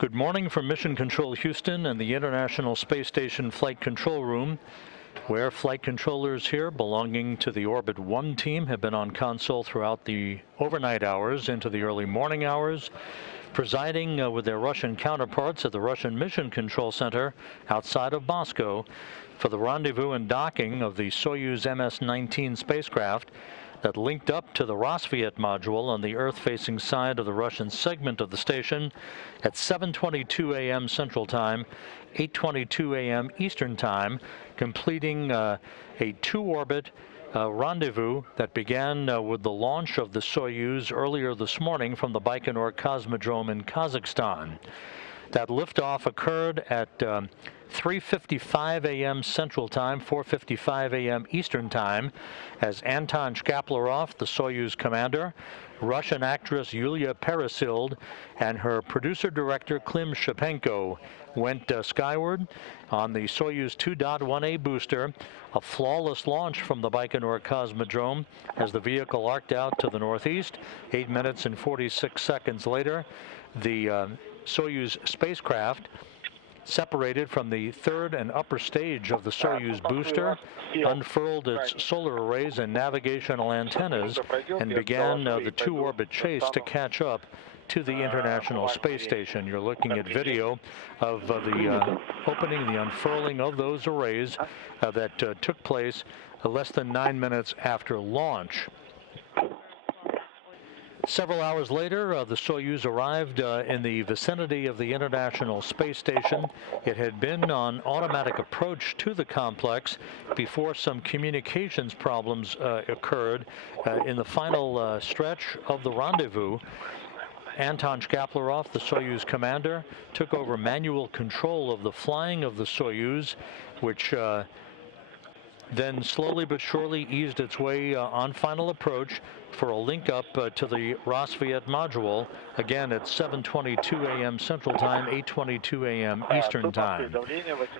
Good morning from Mission Control Houston and the International Space Station Flight Control Room, where flight controllers here belonging to the Orbit 1 team have been on console throughout the overnight hours into the early morning hours, presiding with their Russian counterparts at the Russian Mission Control Center outside of Moscow for the rendezvous and docking of the Soyuz MS-19 spacecraft that linked up to the Roscosmos module on the Earth-facing side of the Russian segment of the station at 7:22 a.m. Central Time, 8:22 a.m. Eastern Time, completing a two-orbit rendezvous that began with the launch of the Soyuz earlier this morning from the Baikonur Cosmodrome in Kazakhstan. That liftoff occurred at 3:55 a.m. Central Time, 4:55 a.m. Eastern Time, as Anton Shkaplerov, the Soyuz commander, Russian actress Yulia Peresild, and her producer-director Klim Shipenko went skyward on the Soyuz 2.1A booster, a flawless launch from the Baikonur Cosmodrome as the vehicle arced out to the northeast. 8 minutes and 46 seconds later, the Soyuz spacecraft separated from the third and upper stage of the Soyuz booster, unfurled its solar arrays and navigational antennas, and began the two-orbit chase to catch up to the International Space Station. You're looking at video of the opening, the unfurling of those arrays that took place less than 9 minutes after launch. Several hours later, the Soyuz arrived in the vicinity of the International Space Station. It had been on automatic approach to the complex before some communications problems occurred in the final stretch of the rendezvous. Anton Shkaplerov, the Soyuz commander, took over manual control of the flying of the Soyuz, which then slowly but surely eased its way on final approach for a link up to the Roscosmos module, again at 7:22 a.m. Central Time, 8:22 a.m. Eastern Time.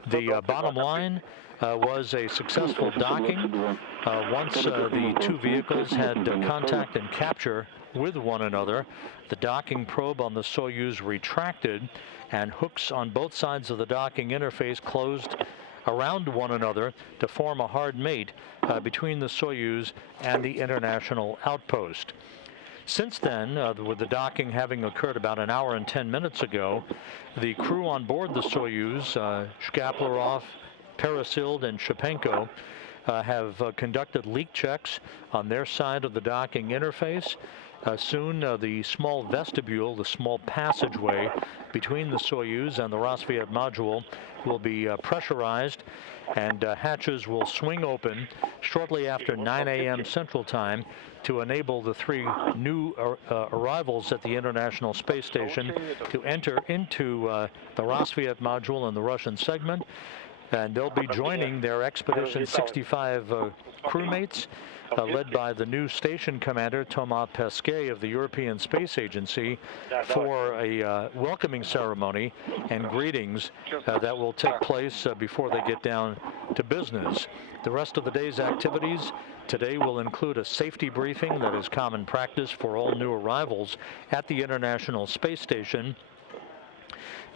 The bottom line was a successful docking. Once the two vehicles had contact and capture with one another, the docking probe on the Soyuz retracted, and hooks on both sides of the docking interface closed around one another to form a hard mate between the Soyuz and the international outpost. Since then, with the docking having occurred about an hour and 10 minutes ago, the crew on board the Soyuz, Shkaplerov, Peresild, and Shipenko, have conducted leak checks on their side of the docking interface. Soon, the small vestibule, the small passageway between the Soyuz and the Roscosmos module will be pressurized, and hatches will swing open shortly after 9 a.m. Central Time to enable the three new arrivals at the International Space Station to enter into the Roscosmos module and the Russian segment. And they'll be joining their Expedition 65 crewmates, led by the new station commander, Thomas Pesquet of the European Space Agency, for a welcoming ceremony and greetings that will take place before they get down to business. The rest of the day's activities today will include a safety briefing that is common practice for all new arrivals at the International Space Station,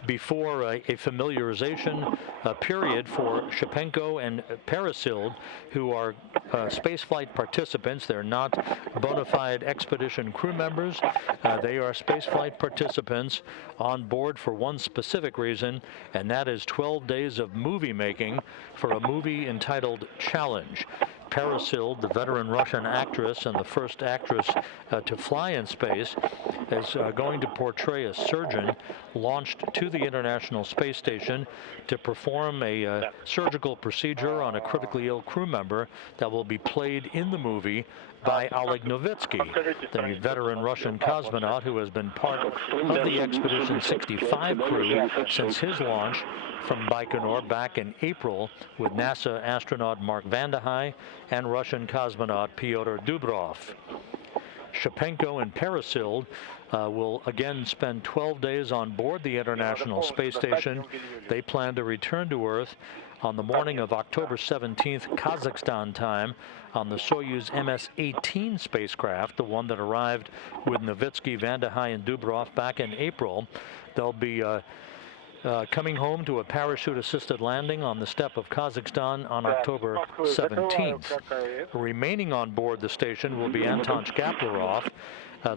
before a familiarization period for Shipenko and Peresild, who are spaceflight participants. They're not bona fide expedition crew members. They are spaceflight participants on board for one specific reason, and that is 12 days of movie making for a movie entitled Challenge. Peresild, the veteran Russian actress and the first actress to fly in space, is going to portray a surgeon launched to the International Space Station to perform a surgical procedure on a critically ill crew member that will be played in the movie by Oleg Novitskiy, the veteran Russian cosmonaut who has been part of the Expedition 65 crew since his launch from Baikonur back in April with NASA astronaut Mark Vande Hei and Russian cosmonaut Pyotr Dubrov. Shipenko and Peresild will again spend 12 days on board the International Space Station. They plan to return to Earth on the morning of October 17th, Kazakhstan time, on the Soyuz MS-18 spacecraft, the one that arrived with Novitskiy, Van der Heij, and Dubrov back in April. They'll be coming home to a parachute-assisted landing on the steppe of Kazakhstan on October 17th. Remaining on board the station will be Anton Shkaplerov,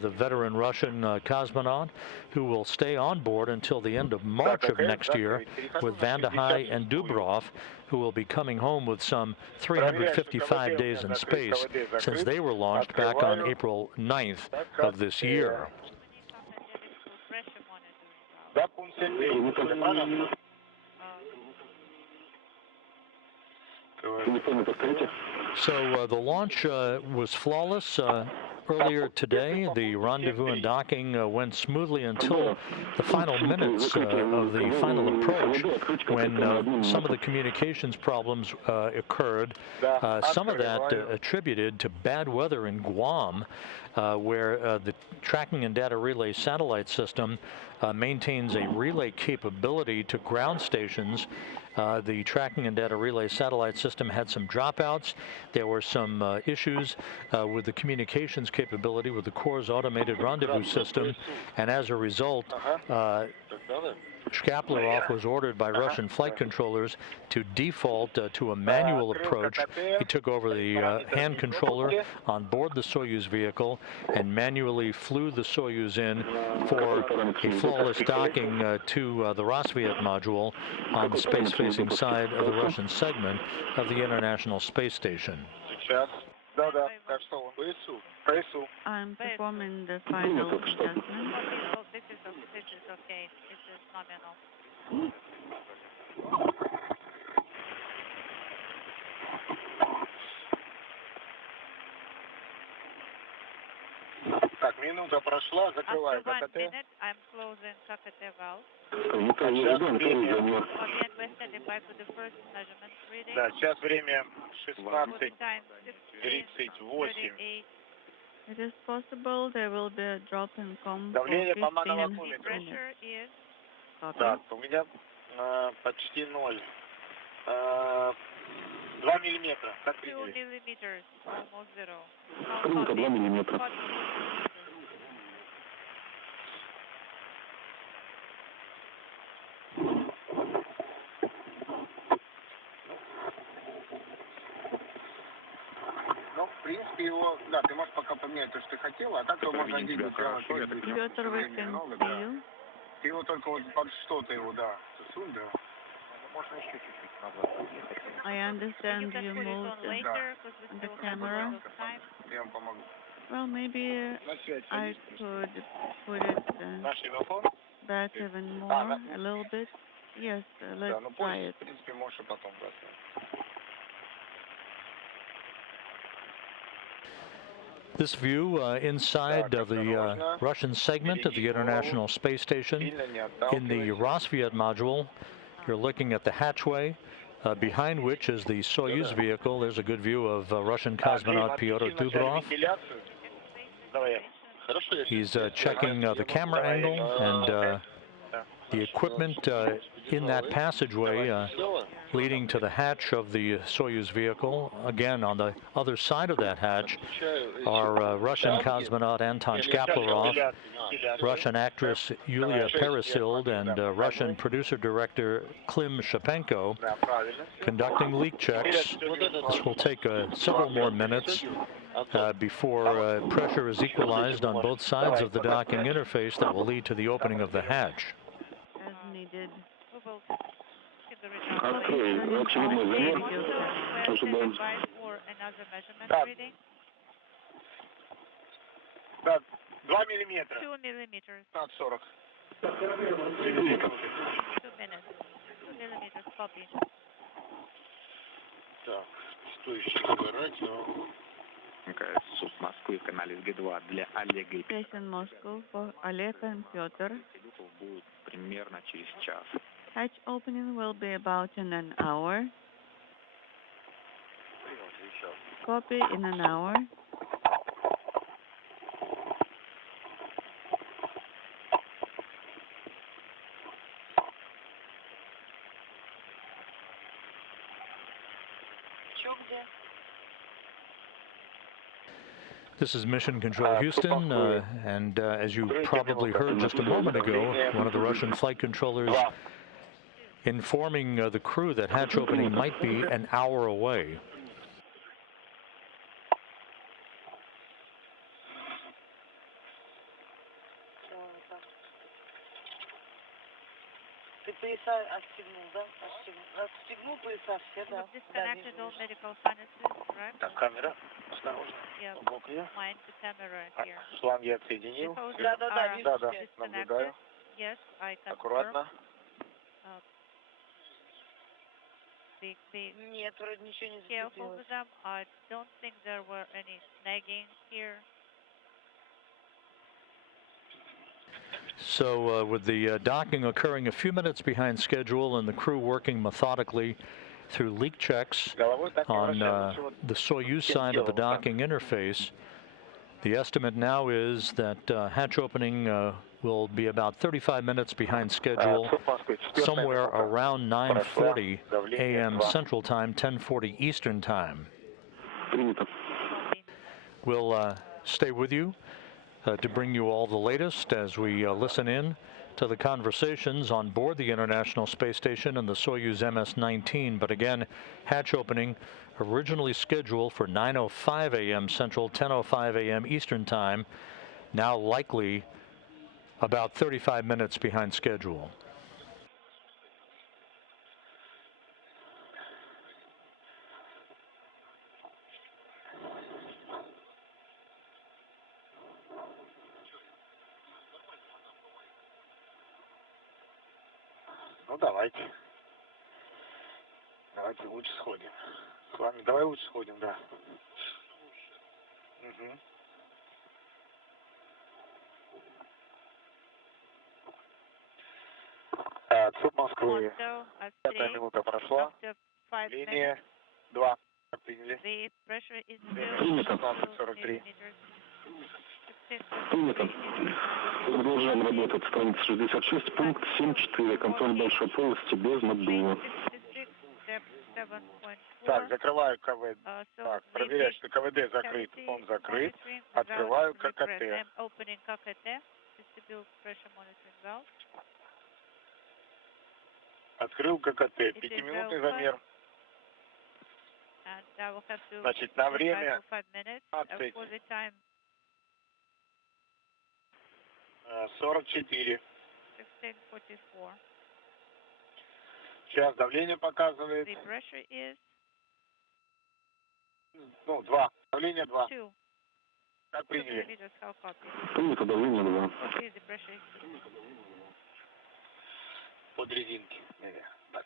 the veteran Russian cosmonaut, who will stay on board until the end of March of next year, with Van der Heij and Dubrov, who will be coming home with some 355 days in space since they were launched back on April 9th of this year. So the launch was flawless. Earlier today, the rendezvous and docking went smoothly until the final minutes of the final approach, when some of the communications problems occurred. Some of that attributed to bad weather in Guam, where the tracking and data relay satellite system maintains a relay capability to ground stations. The tracking and data relay satellite system had some dropouts. There were some issues with the communications capability with the Corps' automated rendezvous system, and as a result, Shkaplerov was ordered by Russian flight controllers to default to a manual approach. He took over the hand controller on board the Soyuz vehicle and manually flew the Soyuz in for a flawless docking to the Rosviet module on the space-facing side of the Russian segment of the International Space Station. I'm performing the final adjustment. This is okay. This is nominal. Так, минута прошла, закрываю After 1 КТТ. minute, I'm closing KTT valve. Сейчас время, Again, we're standing by for the first measurement reading. да, сейчас время What time? 16:38. It is possible there will be a drop in com for Давление по 15 монолокуле. Pressure is Copy. Так, у меня почти 0. 2 миллиметра, как 2 приняли? millimeters, almost zero. Кабинка 2 миллиметра. Ну, в принципе, его, да, ты можешь пока поменять то, что ты хотела, а так его можно двигать прямо к Петр, we can see you. Ты его только вот под что-то его, да, сунь, да. Можно еще чуть-чуть назад. I understand you moved the camera. Я вам помогу. Well, maybe I could put it Наш телефон? back even more, a little bit. Yes, let's Да, ну try позже, it. в принципе, можешь и потом брать. This view inside of the Russian segment of the International Space Station. In the Rosviet module, you're looking at the hatchway, behind which is the Soyuz vehicle. There's a good view of Russian cosmonaut Pyotr Dubrov. He's checking the camera angle and the equipment in that passageway leading to the hatch of the Soyuz vehicle. Again, on the other side of that hatch are Russian cosmonaut Anton Shkaplerov, Russian actress Yulia Peresild, and Russian producer-director Klim Shipenko conducting leak checks. This will take several more minutes before pressure is equalized on both sides of the docking interface that will lead to the opening of the hatch. As needed. Открой, очевидно, замер. Ожидаем. Да. Да, 2 миллиметра. 2 millimeters. 40. 2 minutes. 2 millimeters, copy. Так, стоящий радио. СУП Москвы, канале Г2 для Олега и Station Moscow for Oleg and Pyotr. будет примерно через час. Hatch opening will be about in an hour. Copy in an hour. This is Mission Control Houston, and as you probably heard just a moment ago, one of the Russian flight controllers informing the crew that hatch opening might be an hour away. Disconnected all medical harnesses, right? Так, камера снаружи. Yeah, Сбоку я. mind the camera here. Шланги отсоединил. The hoses Да, are да, disconnected. наблюдаю. Yes, I confirm. Аккуратно. Be Нет, вроде ничего не careful зацепилось. with them. I don't think there were any snagging here. So with the docking occurring a few minutes behind schedule and the crew working methodically through leak checks on the Soyuz side of the docking interface, the estimate now is that hatch opening will be about 35 minutes behind schedule, somewhere around 9:40 a.m. Central Time, 10:40 Eastern Time. We'll stay with you to bring you all the latest as we listen in to the conversations on board the International Space Station and the Soyuz MS-19. But again, hatch opening originally scheduled for 9:05 a.m. Central, 10:05 a.m. Eastern Time, now likely about 35 minutes behind schedule. Ну, давайте. Давайте лучше сходим. С вами давай лучше сходим, да. Угу. Цуп Москвы. 5 минута прошла. Линия 2. Приняли. The pressure is Принято. 16:43. Принято. Продолжаем работать. Страница 66, пункт 7.4. Контроль большой полости без наддува. Так, закрываю КВД. Так, проверяю, что КВД закрыт. Он закрыт. Открываю ККТ. Открыл ККТ. 5-минутный замер. Значит, на время 44. Сейчас давление показывает. Ну, 2. Давление 2. Как приняли? Принято, давление 2. Под резинки. Так.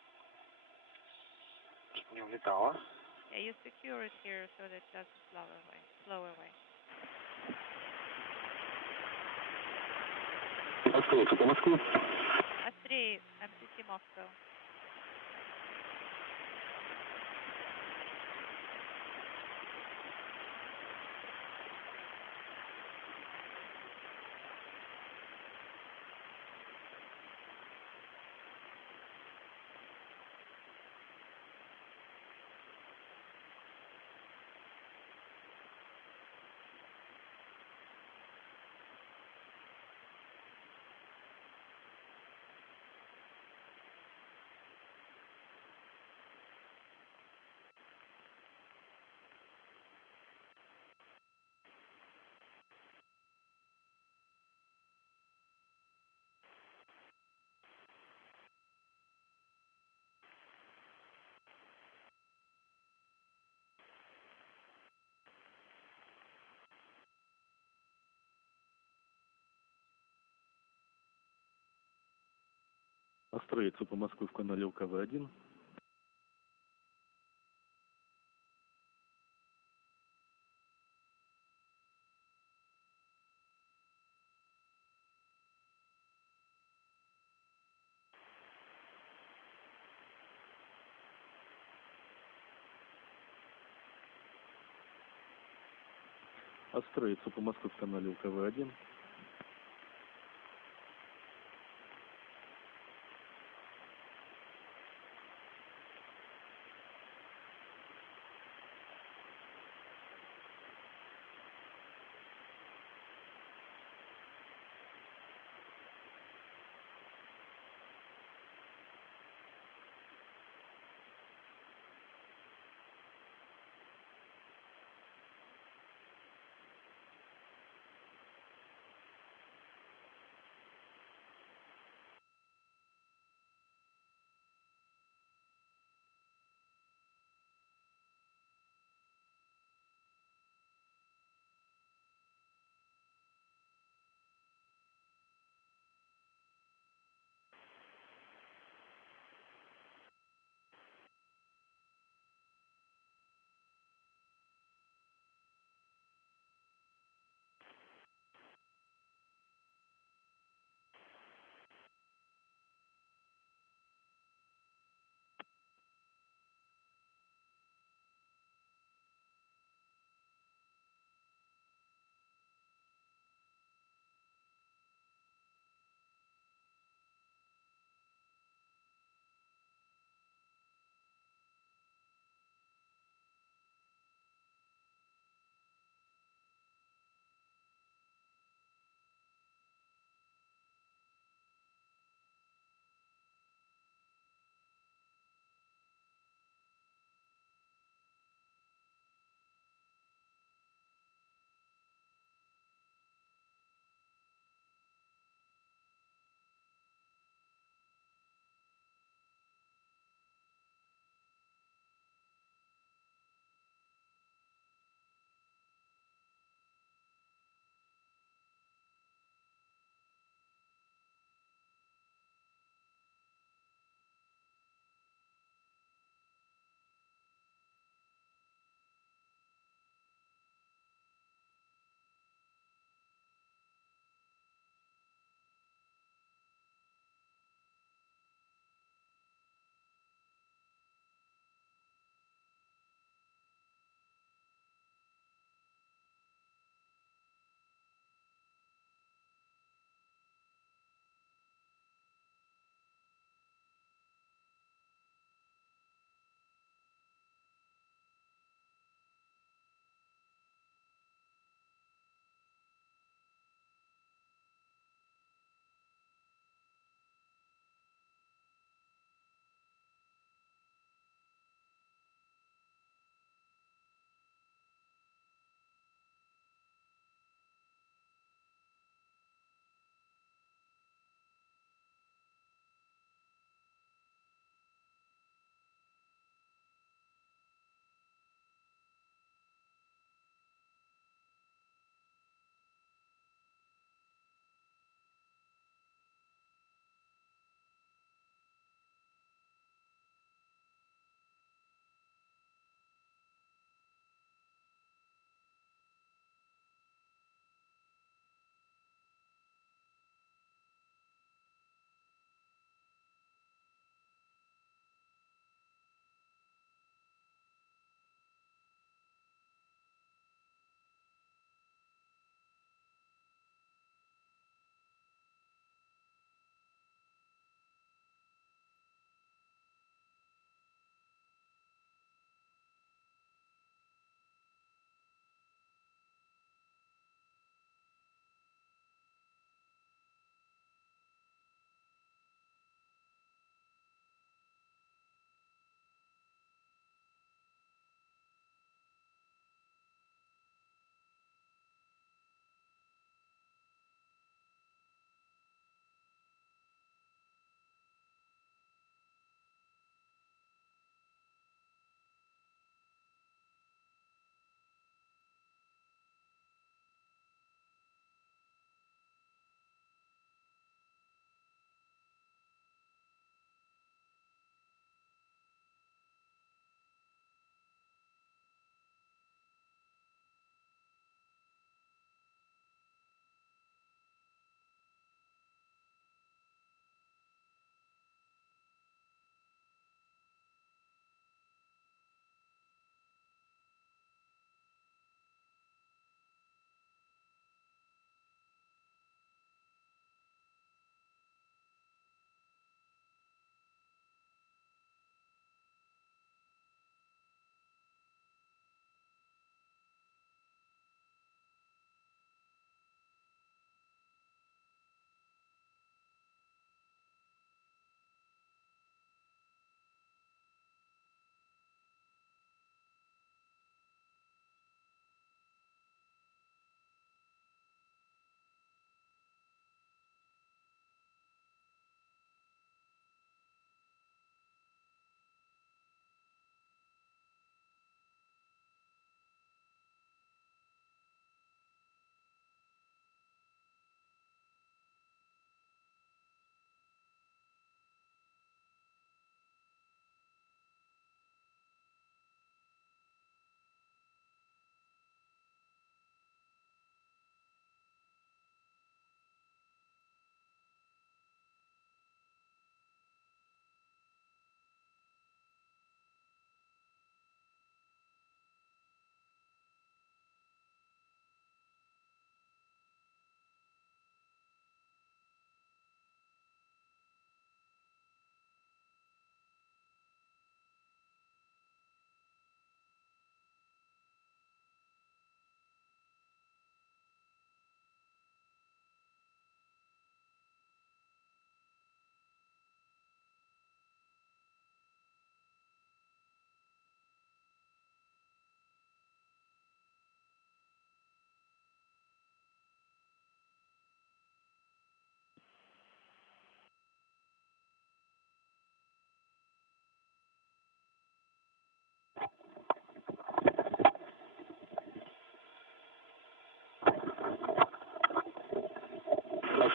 Чтобы не улетало. Yeah, you secure it here so that it doesn't flow away. Остается по Москве. Острее, MCC Moscow. Настроиться по Москве в канале УКВ-1. Настроиться по Москве в канале УКВ-1.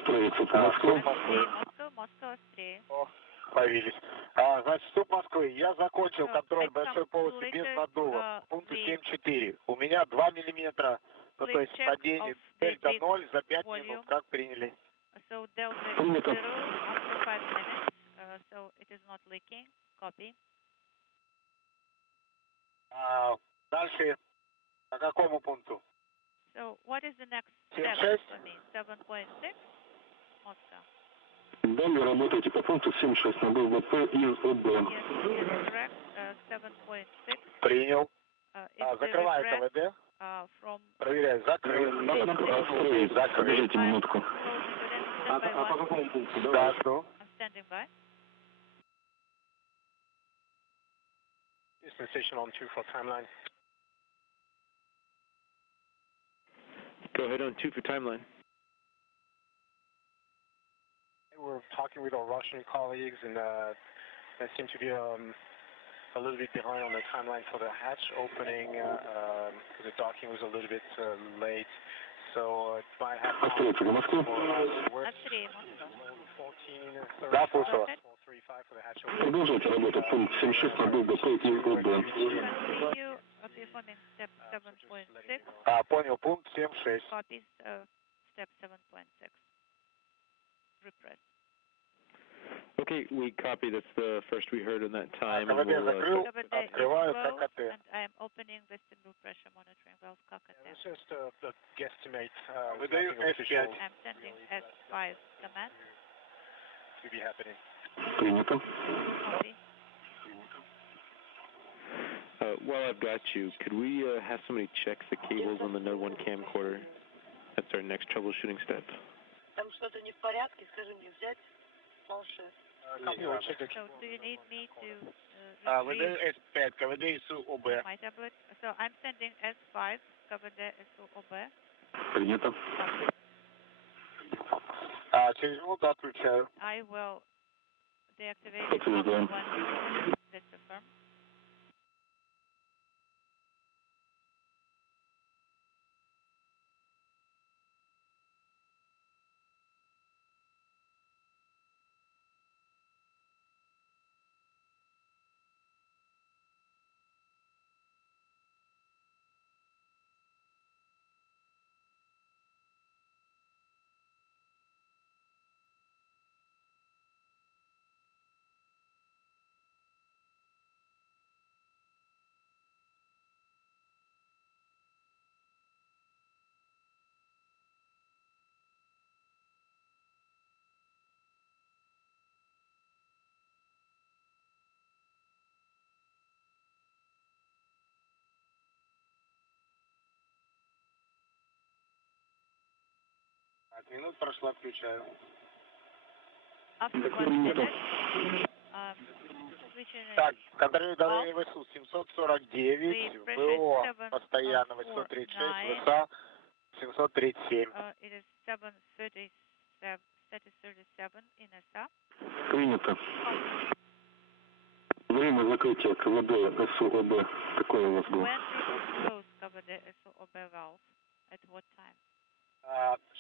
Строится по Москве. Moscow, Moscow, Australia. Появились. Значит, вступ Москвы. Я закончил контроль большой полости без наддува. Пункту 7.4. У меня 2 миллиметра. Ну, то есть падение дельта 0 за 5 минут. Как приняли? So delta is 0 after 5 minutes. So it is not leaking. Copy. Дальше по какому пункту? So what is the next step 7.6? for me? 7.6? Moscow. Далее работайте по пункту 7.6 на БВП из ОБ. Yes, correct. 7.6. Принял. It's Закрываю the КВД. from... Проверяю. Закрыл. Строить. Подождите минутку. По какому пункту? Да, что? I'm standing by. Station on 2 for timeline. Go ahead on 2 for timeline. We're talking with our Russian colleagues, and they seem to be a little bit behind on the timeline for the hatch opening. The docking was a little bit late, so it might have to Остается до Москвы. Да, слушаю вас. 435 for the hatch opening. Продолжайте работать пункт 7.6 на БВП из ОБ. Continue performing step 7.6. Понял. Пункт 7.6. Copies step 7.6. Repress. Okay, we copy. That's the first we heard in that time. КВД закрыл. Открываю ККТ. And I am opening the single pressure monitoring valve KKT. It's just a guesstimate. Выдаю F5. I'm sending S5 command. To be happening. Принято. Copy. While I've got you, could we have somebody check the cables on the Node 1 camcorder? That's our next troubleshooting step. Там что-то не в порядке, скажи мне взять планшет. So do you need me to Выдаю S5. КВД ИСУ ОБ. my tablet? So I'm sending S5 KVD SOB. Принято. Через минуту отключаю. I will deactivate it Подтверждаем. after 1 minute. That's confirmed. Минут прошла, включаю. After 1 minute, switching Так, контроль давления ВСУ 749, ВО постоянно 836, ВСА 737. It is 737 in SA. Принято. Время закрытия КВД СУОБ. Какое у вас было? When did you close KVD SOB valve? At what time?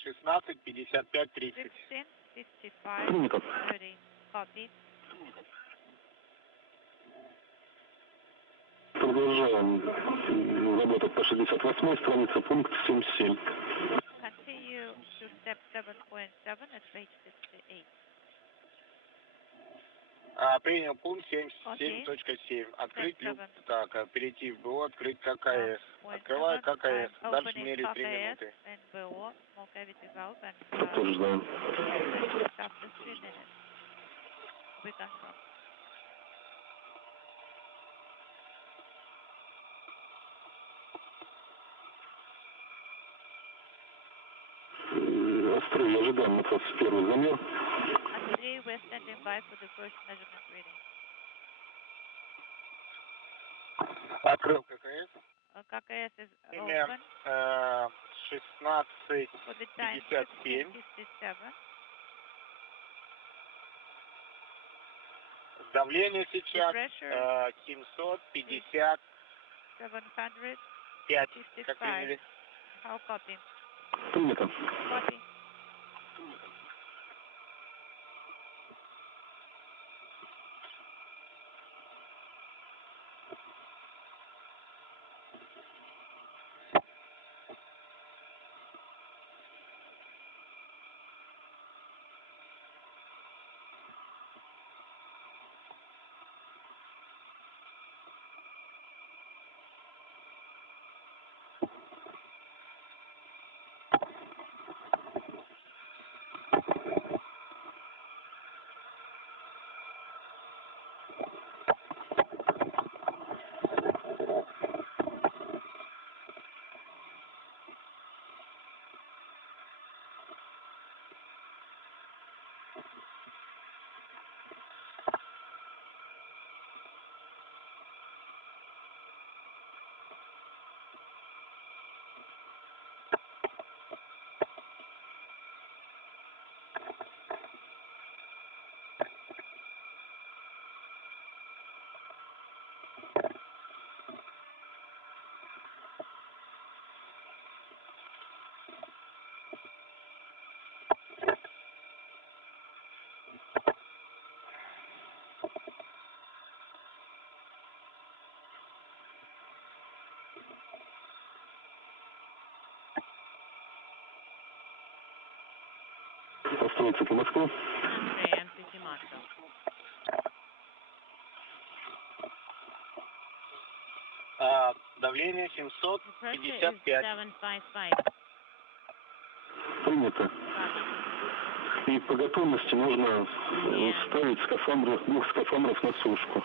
16:55:30. 16:55 Принято. 30. Copy. Продолжаем работать по 68-й, страница пункт 7.7. Continue to step 7.7 at page 68. Принял пункт 7.7. Открыть люк. Так, перейти в БО, открыть ККС. Открываю ККС. Дальше меряю 3 минуты. And BO, small cavity valve, and Подтверждаем. after 3 minutes. We confirm. Острый, ожидаем от вас первый замер. At 3, we're standing by for the first measurement reading. Открыл ККС. KKS is Время open 16:57. for the time 16:57. Давление сейчас Pressure 755. 755. Как приняли? How copy? Принято. Copy. Построиться по Москве. Andrei, entity Moscow. Давление The pressure is 755. 755. Принято. И по готовности можно ставить скафандры, двух скафандров на сушку.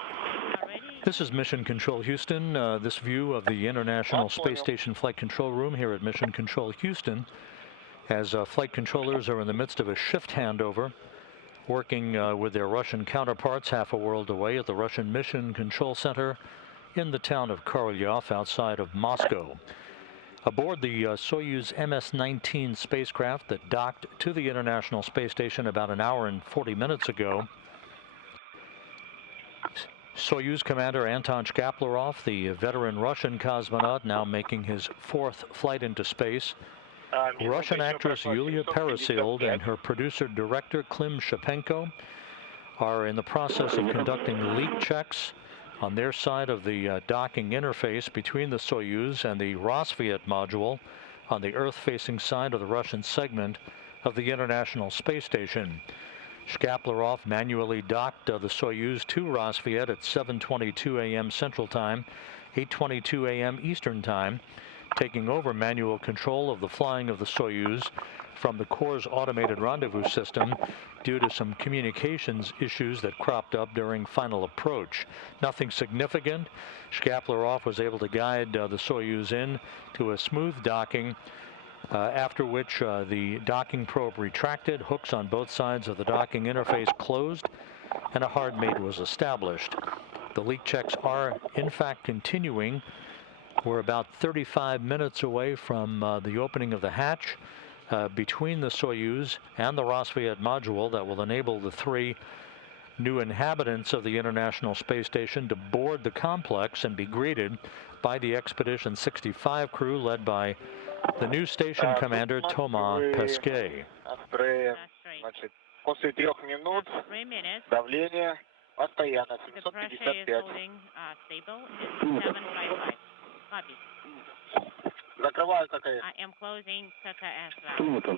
This is Mission Control Houston. This view of the International Space Station Flight Control Room here at Mission Control Houston, as flight controllers are in the midst of a shift handover, working with their Russian counterparts half a world away at the Russian Mission Control Center in the town of Korolyov outside of Moscow. Aboard the Soyuz MS-19 spacecraft that docked to the International Space Station about an hour and 40 minutes ago, Soyuz commander Anton Shkaplerov, the veteran Russian cosmonaut now making his fourth flight into space, Russian actress Yulia Peresild and her producer-director Klim Shipenko are in the process of conducting leak checks on their side of the docking interface between the Soyuz and the Rosviet module on the Earth-facing side of the Russian segment of the International Space Station. Shkaplerov manually docked the Soyuz to Rosviet at 7:22 a.m. Central Time, 8:22 a.m. Eastern Time, taking over manual control of the flying of the Soyuz from the Corps' automated rendezvous system due to some communications issues that cropped up during final approach. Nothing significant. Shkaplerov was able to guide the Soyuz in to a smooth docking, after which the docking probe retracted, hooks on both sides of the docking interface closed, and a hard mate was established. The leak checks are in fact continuing. We're about 35 minutes away from the opening of the hatch between the Soyuz and the Rosviet module that will enable the three new inhabitants of the International Space Station to board the complex and be greeted by the Expedition 65 crew led by the new station commander Thomas Pesquet. Значит, после 3 минут давление постоянно The pressure is 755. holding stable. It's 755. Copy. Закрываю ККС. I am closing KKS valve. Принято.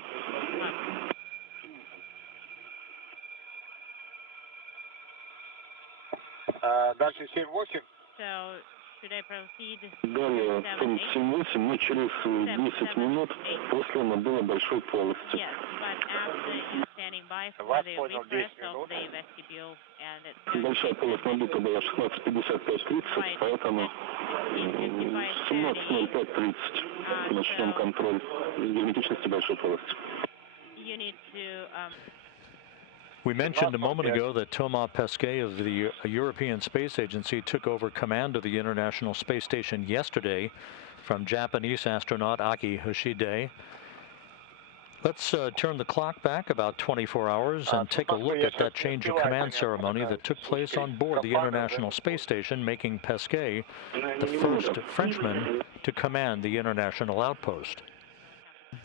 Дальше 7-8. So, should I proceed? Далее, пункт 7.8, мы через 10 минут после набора большой полости. Yes, but after you standing by for the refresh of the vestibule and it's Большая полость набита была 16:55:30, поэтому 17:05:30 начнем контроль герметичности большой полости. you need to We mentioned a moment ago that Thomas Pesquet of the European Space Agency took over command of the International Space Station yesterday from Japanese astronaut Aki Hoshide. Let's turn the clock back about 24 hours and take a look at that change of command ceremony that took place on board the International Space Station, making Pesquet the first Frenchman to command the international outpost.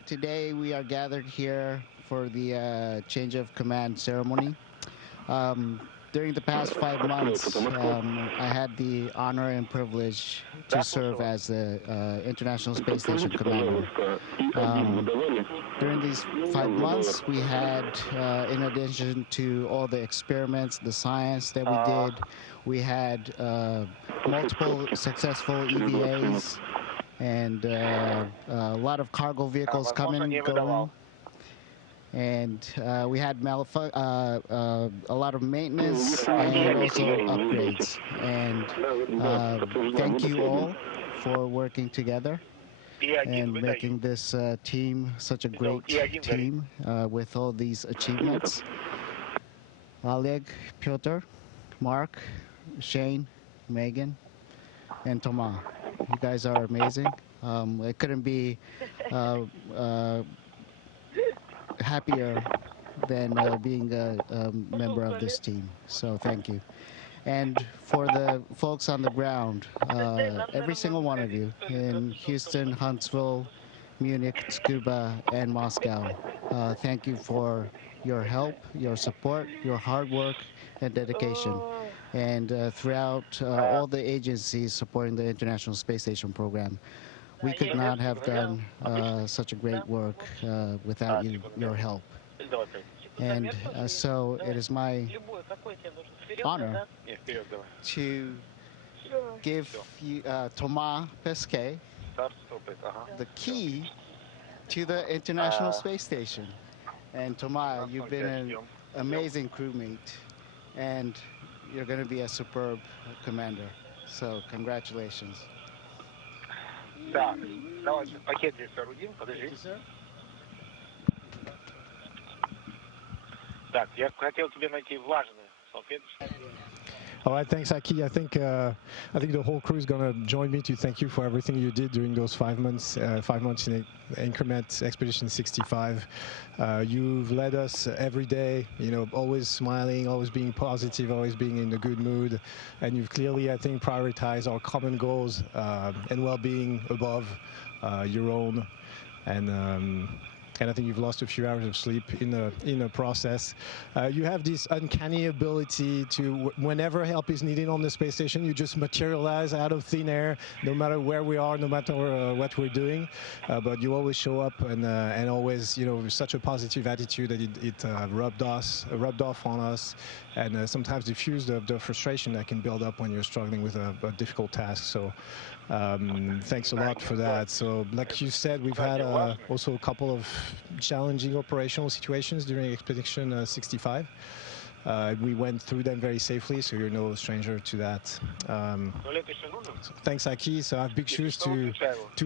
Today we are gathered here for the change of command ceremony. During the past 5 months, I had the honor and privilege to serve as the International Space Station commander. During these 5 months, we had, in addition to all the experiments, the science that we did, we had multiple successful EVAs and a lot of cargo vehicles coming and going. And we had a lot of maintenance and also upgrades. And thank you all for working together and making this team such a great team with all these achievements. Oleg, Pyotr, Mark, Shane, Megan, and Thomas. You guys are amazing. I couldn't be happier than being a member of this team. So thank you. And for the folks on the ground, every single one of you in Houston, Huntsville, Munich, Tsukuba, and Moscow, thank you for your help, your support, your hard work, and dedication. And throughout all the agencies supporting the International Space Station program, we could not have done such a great work without your help. And so it is my honor to give you, Thomas Pesquet the key to the International Space Station. And Thomas, you've been an amazing crewmate, and you're going to be a superb commander. So congratulations. Да, давайте пакет здесь соорудим, подожди. Так, я хотел тебе найти влажные салфеточки. All right, thanks, Aki. I think the whole crew is going to join me to thank you for everything you did during those 5 months, 5 months in increment Expedition 65. You've led us every day, you know, always smiling, always being positive, always being in a good mood. And you've clearly, I think, prioritized our common goals and well-being above your own. And I think you've lost a few hours of sleep in the process. You have this uncanny ability to, whenever help is needed on the space station, you just materialize out of thin air, no matter where we are, no matter what we're doing. But you always show up and always, you know, with such a positive attitude that it rubbed off on us, and sometimes diffused the frustration that can build up when you're struggling with a difficult task. So thanks a lot for that. So like you said, we've had also a couple of challenging operational situations during Expedition 65. We went through them very safely, so you're no stranger to that. So thanks, Aki. So I have big shoes to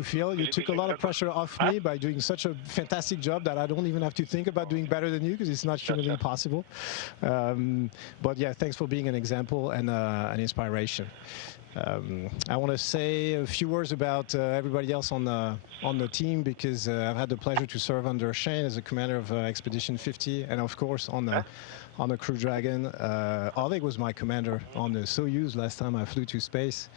fill. You took a lot of pressure off me by doing such a fantastic job that I don't even have to think about doing better than you, because it's not humanly possible. But yeah, thanks for being an example and an inspiration. I want to say a few words about everybody else on the team, because I've had the pleasure to serve under Shane as a commander of Expedition 50, and of course on the Crew Dragon. Oleg was my commander on the Soyuz last time I flew to space.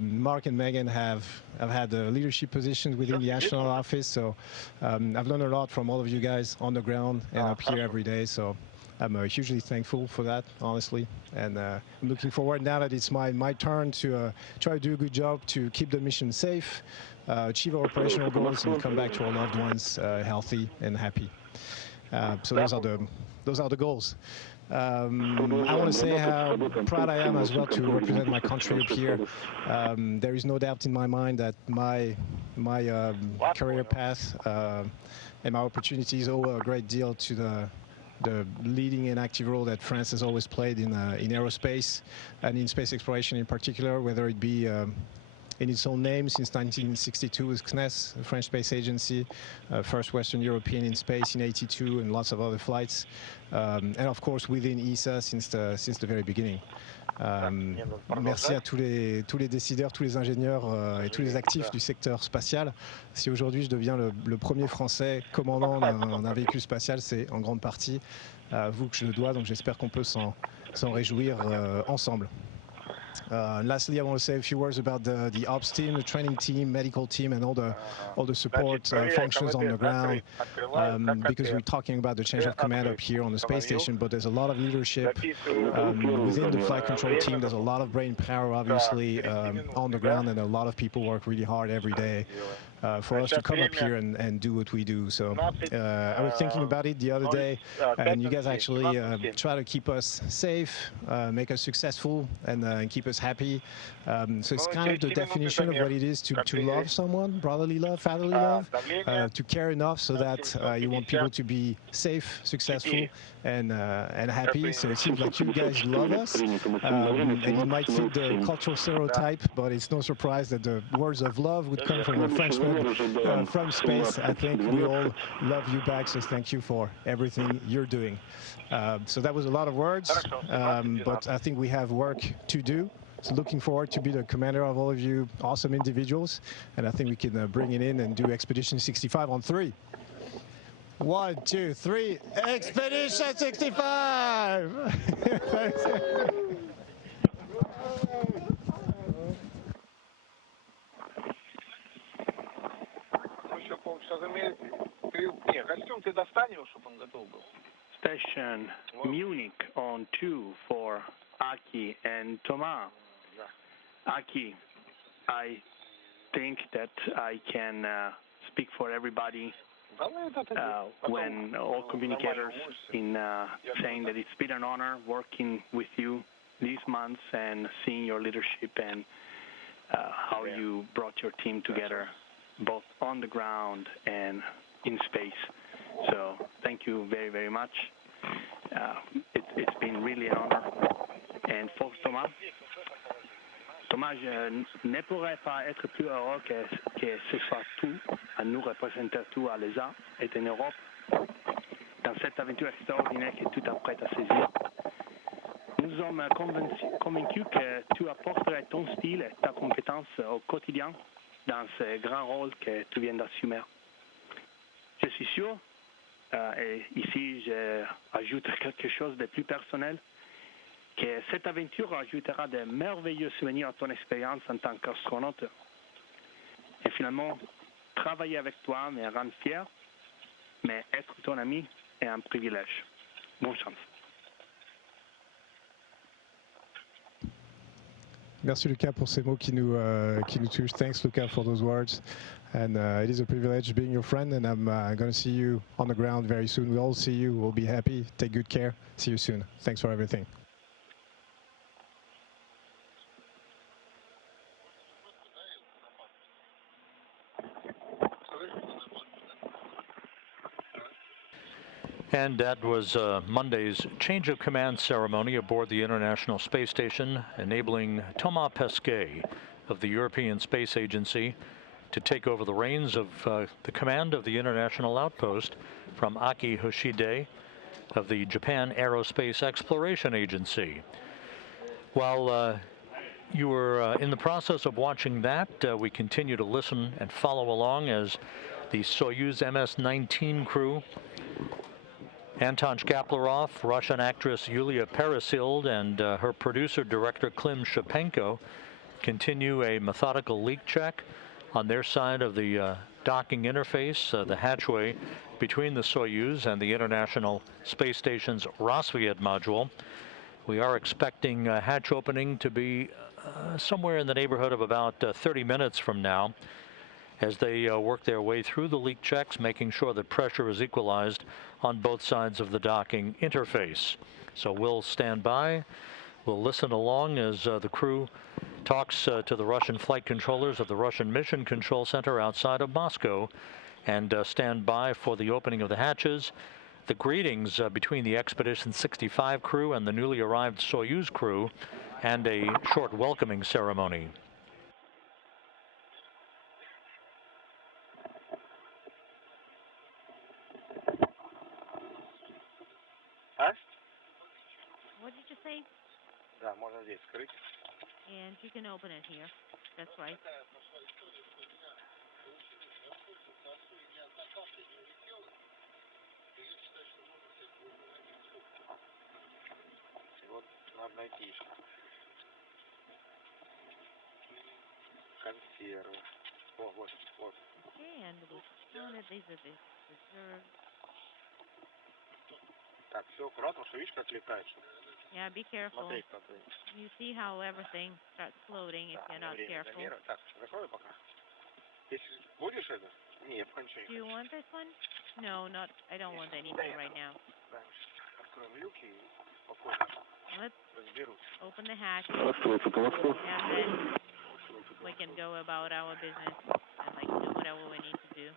Mark and Megan have had leadership positions within the astronaut office, so I've learned a lot from all of you guys on the ground and up here every day. So I'm hugely thankful for that, honestly, and I'm looking forward now that it's my turn to try to do a good job to keep the mission safe, achieve our operational goals, and come back to our loved ones healthy and happy. So those are the goals. I want to say how proud I am as well to represent my country up here. There is no doubt in my mind that my career path and my opportunities owe a great deal to the leading and active role that France has always played in aerospace and in space exploration in particular, whether it be in its own name since 1962 with CNES, the French Space Agency, first Western European in space in '82, and lots of other flights, and of course within ESA since the very beginning. Merci à tous les décideurs, tous les ingénieurs et tous les actifs du secteur spatial. Si aujourd'hui je deviens le premier Français commandant d'un véhicule spatial, c'est en grande partie à vous que je le dois, donc j'espère qu'on peut s'en réjouir ensemble. Lastly, I want to say a few words about the ops team, the training team, medical team, and all the support functions on the ground, because we're talking about the change of command up here on the space station, but there's a lot of leadership within the flight control team. There's a lot of brain power, obviously, on the ground, and a lot of people work really hard every day for us to come up here and do what we do. So I was thinking about it the other day, and you guys actually try to keep us safe, make us successful, and keep us happy. So it's kind of the definition of what it is to love someone, brotherly love, fatherly love, to care enough so that you want people to be safe, successful, and happy. So it seems like you guys love us, and it might fit the cultural stereotype, but it's no surprise that the words of love would come from a Frenchman from space. I think we all love you back, so thank you for everything you're doing. So that was a lot of words, but I think we have work to do. So looking forward to be the commander of all of you awesome individuals, and I think we can bring it in and do Expedition 65 on 3. 1, 2, 3, Expedition 65! Station Munich on 2 for Aki and Thomas. Aki, I think that I can speak for everybody when all communicators in saying that it's been an honor working with you these months and seeing your leadership and how you brought your team together, both on the ground and in space. So thank you very, very much. It's been really an honor. And for Thomas, je ne pourrais pas être plus heureux que ce soit tout, à nous représenter tout à l'ESA et en Europe, dans cette aventure extraordinaire que tu t'apprêtes à saisir. Nous sommes convaincus que tu apporterais ton style et ta compétence au quotidien dans ce grand rôle que tu viens d'assumer. Je suis sûr, et ici j'ajoute quelque chose de plus personnel, que cette aventure ajoutera de merveilleux souvenirs à ton expérience en tant qu'astronaute. Et finalement, travailler avec toi me rend fier, mais être ton ami est un privilège. Bonne chance. Merci Lucas pour ces mots qui nous touchent. Thanks Lucas for those words. And it is a privilege being your friend, and I'm going to see you on the ground very soon. We'll all see you. We'll be happy. Take good care. See you soon. Thanks for everything. And that was Monday's change of command ceremony aboard the International Space Station, enabling Thomas Pesquet of the European Space Agency to take over the reins of the command of the International Outpost from Aki Hoshide of the Japan Aerospace Exploration Agency. While you were in the process of watching that, we continue to listen and follow along as the Soyuz MS-19 crew, Anton Shkaplerov, Russian actress Yulia Peresild, and her producer-director Klim Shipenko continue a methodical leak check on their side of the docking interface, the hatchway between the Soyuz and the International Space Station's Rassvet module. We are expecting hatch opening to be somewhere in the neighborhood of about 30 minutes from now, as they work their way through the leak checks, making sure that pressure is equalized on both sides of the docking interface. So we'll stand by, we'll listen along as the crew talks to the Russian flight controllers of the Russian Mission Control Center outside of Moscow, and stand by for the opening of the hatches, the greetings between the Expedition 65 crew and the newly arrived Soyuz crew, and a short welcoming ceremony. What did you say? Да, можно здесь скрыть. And you can open it here. That's right. Вот надо найти. Консервы. О, вот. Okay, and we found it. These are the reserves. Так, все аккуратно, что видишь, как летает. Yeah, be careful. Смотри. You see how everything starts floating if you're not careful. Так, закрой пока. Do you want this one? No, not. I don't want anything right now. Let's open the hatch, and then we can go about our business and do whatever we need to do.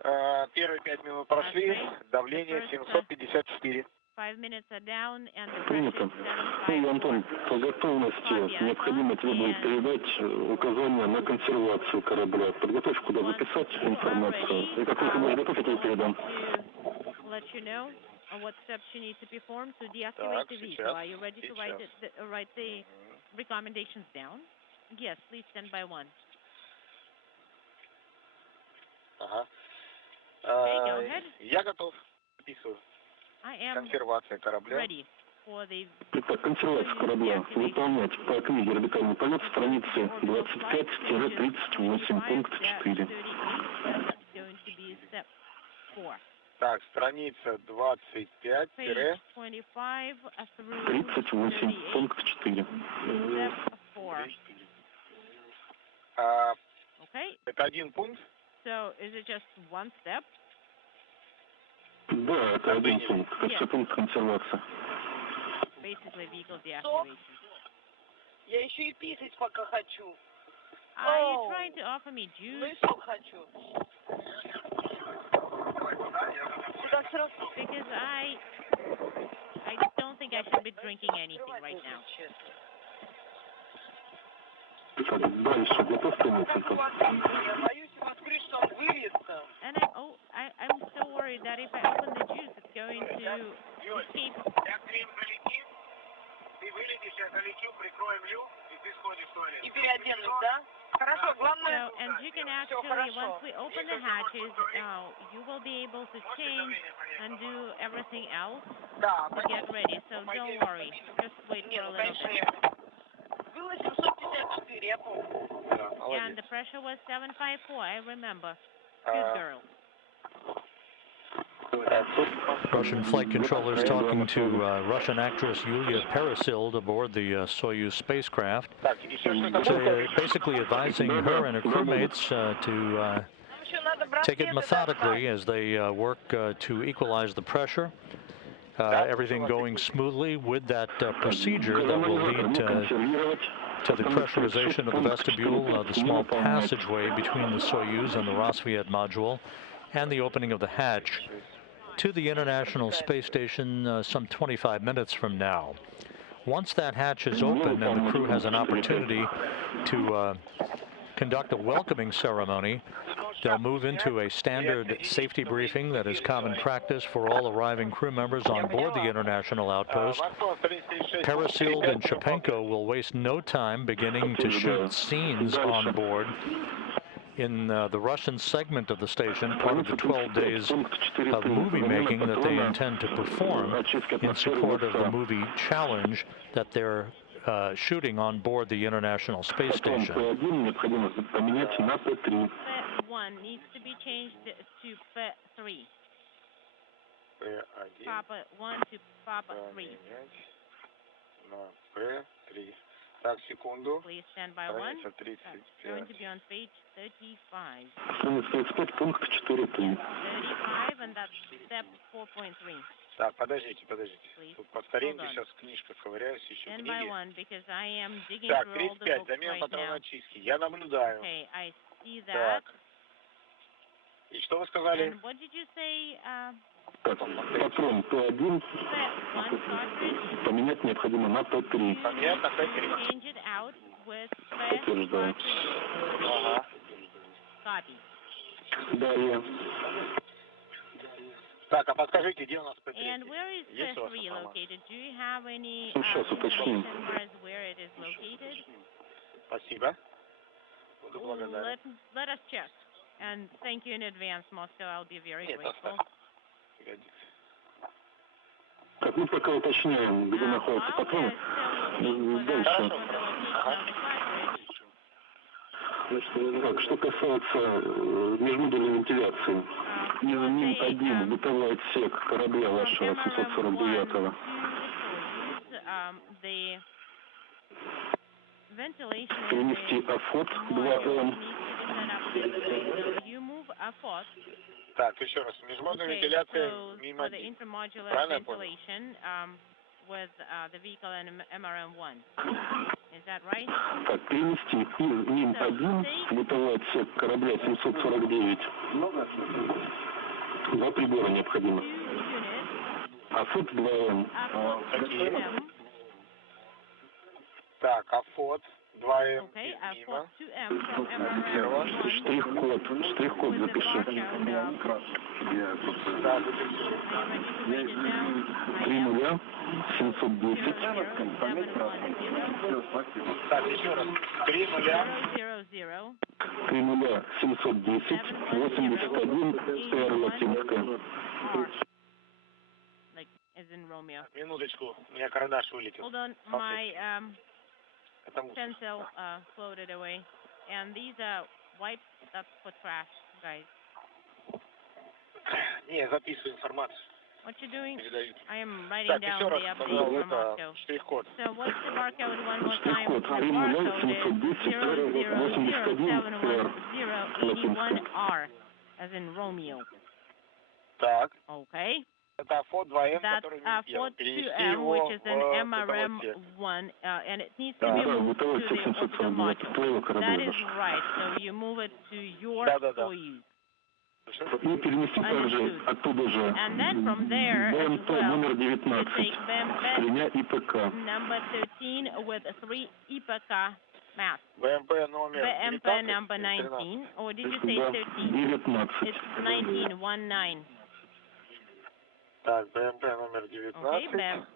Первые 5 минут прошли, давление 754. 5 minutes are down, and the pressure Принято. is 754. Антон, по готовности необходимо требует передать указания на консервацию корабля. Подготовь, куда записать информацию. И как только будешь готов, я тебе передам. Let you know what steps you need to perform to deactivate the vehicle. Are you ready to write the recommendations down? Yes, please stand by one. Ага. Okay, go ahead. Я готов. Записываю. I am Консервация корабля. ready for the... Итак, консервация корабля. Выполнять по книге «Орбитальный полет» страницы 25-38, пункт 4. Going to be step 4. Так, страница 25 Page 25 through 38, пункт 4. Step 4. Okay. Это один пункт? So, is it just one step? Да, это один пункт. Это пункт консервации. Basically, vehicle deactivation. Я еще и писать пока хочу. Are you trying to offer me juice? Сок хочу. Because I don't think I should be drinking anything right now. Так, дальше. Готов принять это? Я боюсь его открыть, что он выльется. And I'm so worried that if I open the juice, it's going to escape. Ты вылетишь, я залечу, прикроем люк, и ты сходишь в туалет. И переоденусь, да? Хорошо, главное... So, and you can actually, once we open the hatches, you will be able to change and do everything else to get ready. So don't worry, just wait for a little bit. Было 754, я помню. And the pressure was 754, I remember. Good girl. Russian flight controllers talking to Russian actress Yulia Peresild aboard the Soyuz spacecraft, basically advising her and her crewmates to take it methodically as they work to equalize the pressure. Everything going smoothly with that procedure that will lead to the pressurization of the vestibule, the small passageway between the Soyuz and the Rassvet module, and the opening of the hatch to the International Space Station some 25 minutes from now. Once that hatch is open and the crew has an opportunity to conduct a welcoming ceremony, they'll move into a standard safety briefing that is common practice for all arriving crew members on board the International Outpost. Peresild and Shipenko will waste no time beginning to shoot scenes on board in the Russian segment of the station, part of the 12 days of movie making that they intend to perform in support of the movie challenge that they're shooting on board the International Space Station. P1 needs to be changed to P3. Papa 1 to Papa 3. Так, секунду. Please stand by one. That's going to be on page 35. 35, and that's step 4.3. Так, подождите. Please. Тут под старинкой сейчас в книжках ковыряюсь, ищу Stand by книги. one, because I am digging Так, through all the 35, books замена right now. патронной очистки. Я наблюдаю. Okay, I see that. Так. И что вы сказали? And what did you say? Патрон П1 поменять необходимо на П3. Поменять на П3. Change it out with Подтверждаю. Ага. Copy. Далее. Так, а подскажите, где у нас П3? And where is Есть у вас P3 информация? located? Do you have any Сейчас уточним. information as where it is located? Спасибо. Буду благодарен. Let us check. And thank you in advance, Moscow. I'll be very Нет, grateful. Так, мы пока уточняем, где находится патрон. Дальше. Так, что касается межмодульной вентиляции. Из МИН-1 бытовой отсек корабля вашего 749-го. Перенести АФОТ 2М set up this way. So you move a foot. Так, еще раз. Межмодная вентиляция мимо for the intermodular ventilation with the vehicle and MRM-1. Is that right? Так, перенести из МИМ-1 бытовой отсек корабля 749. Два прибора необходимо. АФОТ 2М. Какие? Так, АФОТ 2М мимо. Штрих-код запиши. Да, запишу. 3 710. Так, еще раз. 3 710 81 Р латинская. Like as in Romeo. Минуточку, у меня карандаш вылетел. Hold on, my pencil floated away. And these wipes, that's for trash, guys. Не, я записываю информацию. What you doing? Передают. I am writing down the update from Moscow. Штрих-код. So what's the barcode one more time? Штрих-код 3 00071R, as in Romeo. Так. Okay. Это АФО 2М, That's который AFOT 2M, which is an MRM-1, and it needs to be moved to the orbital module. That is right. So you move it to your Soyuz. И перенести также оттуда же БМП номер 19 с 3 ИПК. Number 13 with 3 IPK mass. БМП number 19, or did you say 13? 19. It's 19, 19. Так, БМП номер 19.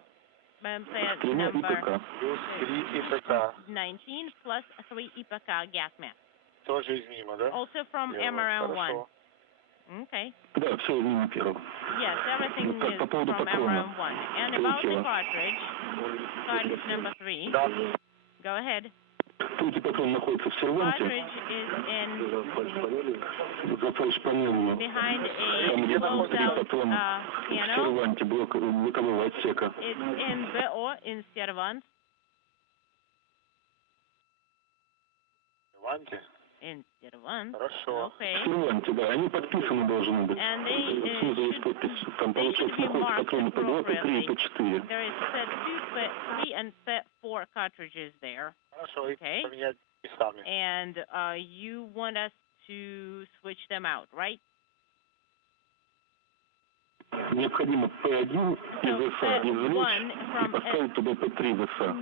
BMP number плюс 3 ИПК. 19 plus 3 IPK gas mass. Тоже из МИМа, да? Also from MRM-1. Okay. Да, все из МИМа первого. Yes, everything is from MRM-1. And about the cartridge number 3. Go ahead. Третий патрон находится в серванте. За фальш-панелью. Там где находится патрон в серванте бокового отсека. It's in BO, in сервант. Серванте? In сервант. Хорошо. Okay. В серванте, да. Они подписаны должны быть. Снизу есть подпись. Там получается находятся патроны П2, П3 и П4. There is P2, P3, and P4 cartridges there. Хорошо. Okay. Поменять местами. And you want us to switch them out, right? Необходимо P1 из ИСа извлечь и поставить туда P3 в ИСа.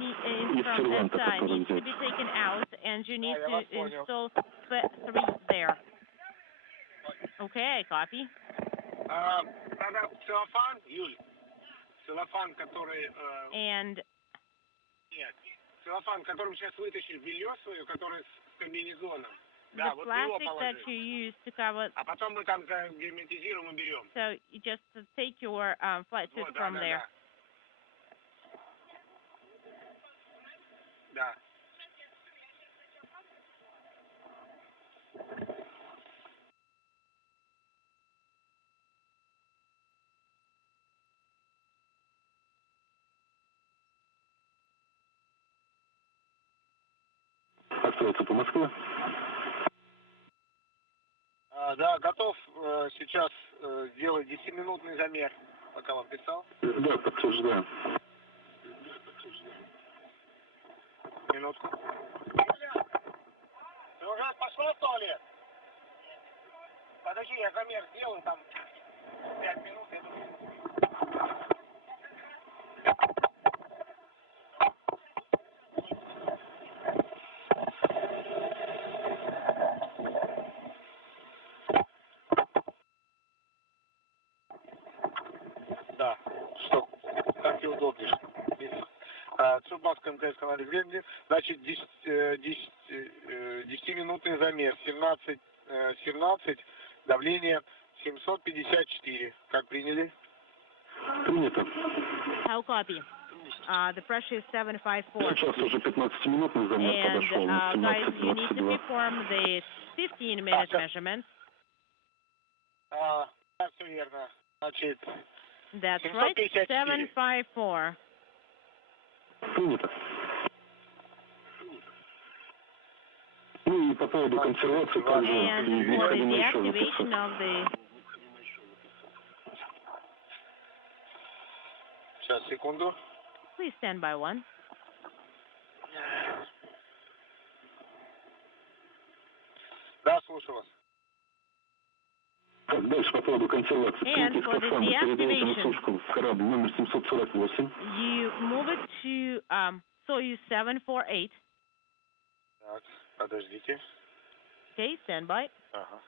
Из серванта, который needs to be taken out, and you need to install P3 there. Okay, I copy. Тогда целлофан, Юль, целлофан, который... And... Нет, целлофан, который сейчас вытащили, белье свое, которое с комбинезоном. The plastic that you use to cover... А потом мы там герметизируем и берем. So you just take your flight suit from there. Да. Остается по Москве. Да, готов сейчас сделать 10-минутный замер, пока вам писал. Да, подтверждаю. Минутку. Ты уже пошла в туалет? Подожди, я замер сделаю, там 5 минут. Да, что, как тебе удобнее? Цубматка МКС канале времени, значит 10-минутный замер, 17, давление 754. Как приняли? Принято. How copy? The pressure is 754. Сейчас уже 15-минутный замер подошел. And guys, you need to perform the 15-minute measurement. Да, все верно. Значит, That's right, 754. Принято. Ну и по поводу консервации также необходимо еще записать. Сейчас, секунду. Please stand by one. Да, слушаю вас. Так, дальше по поводу консервации. Принятие Скафандра передается на сушку корабль номер 748. You move it to Soyuz 748. Так, подождите. Okay, stand by. Ага.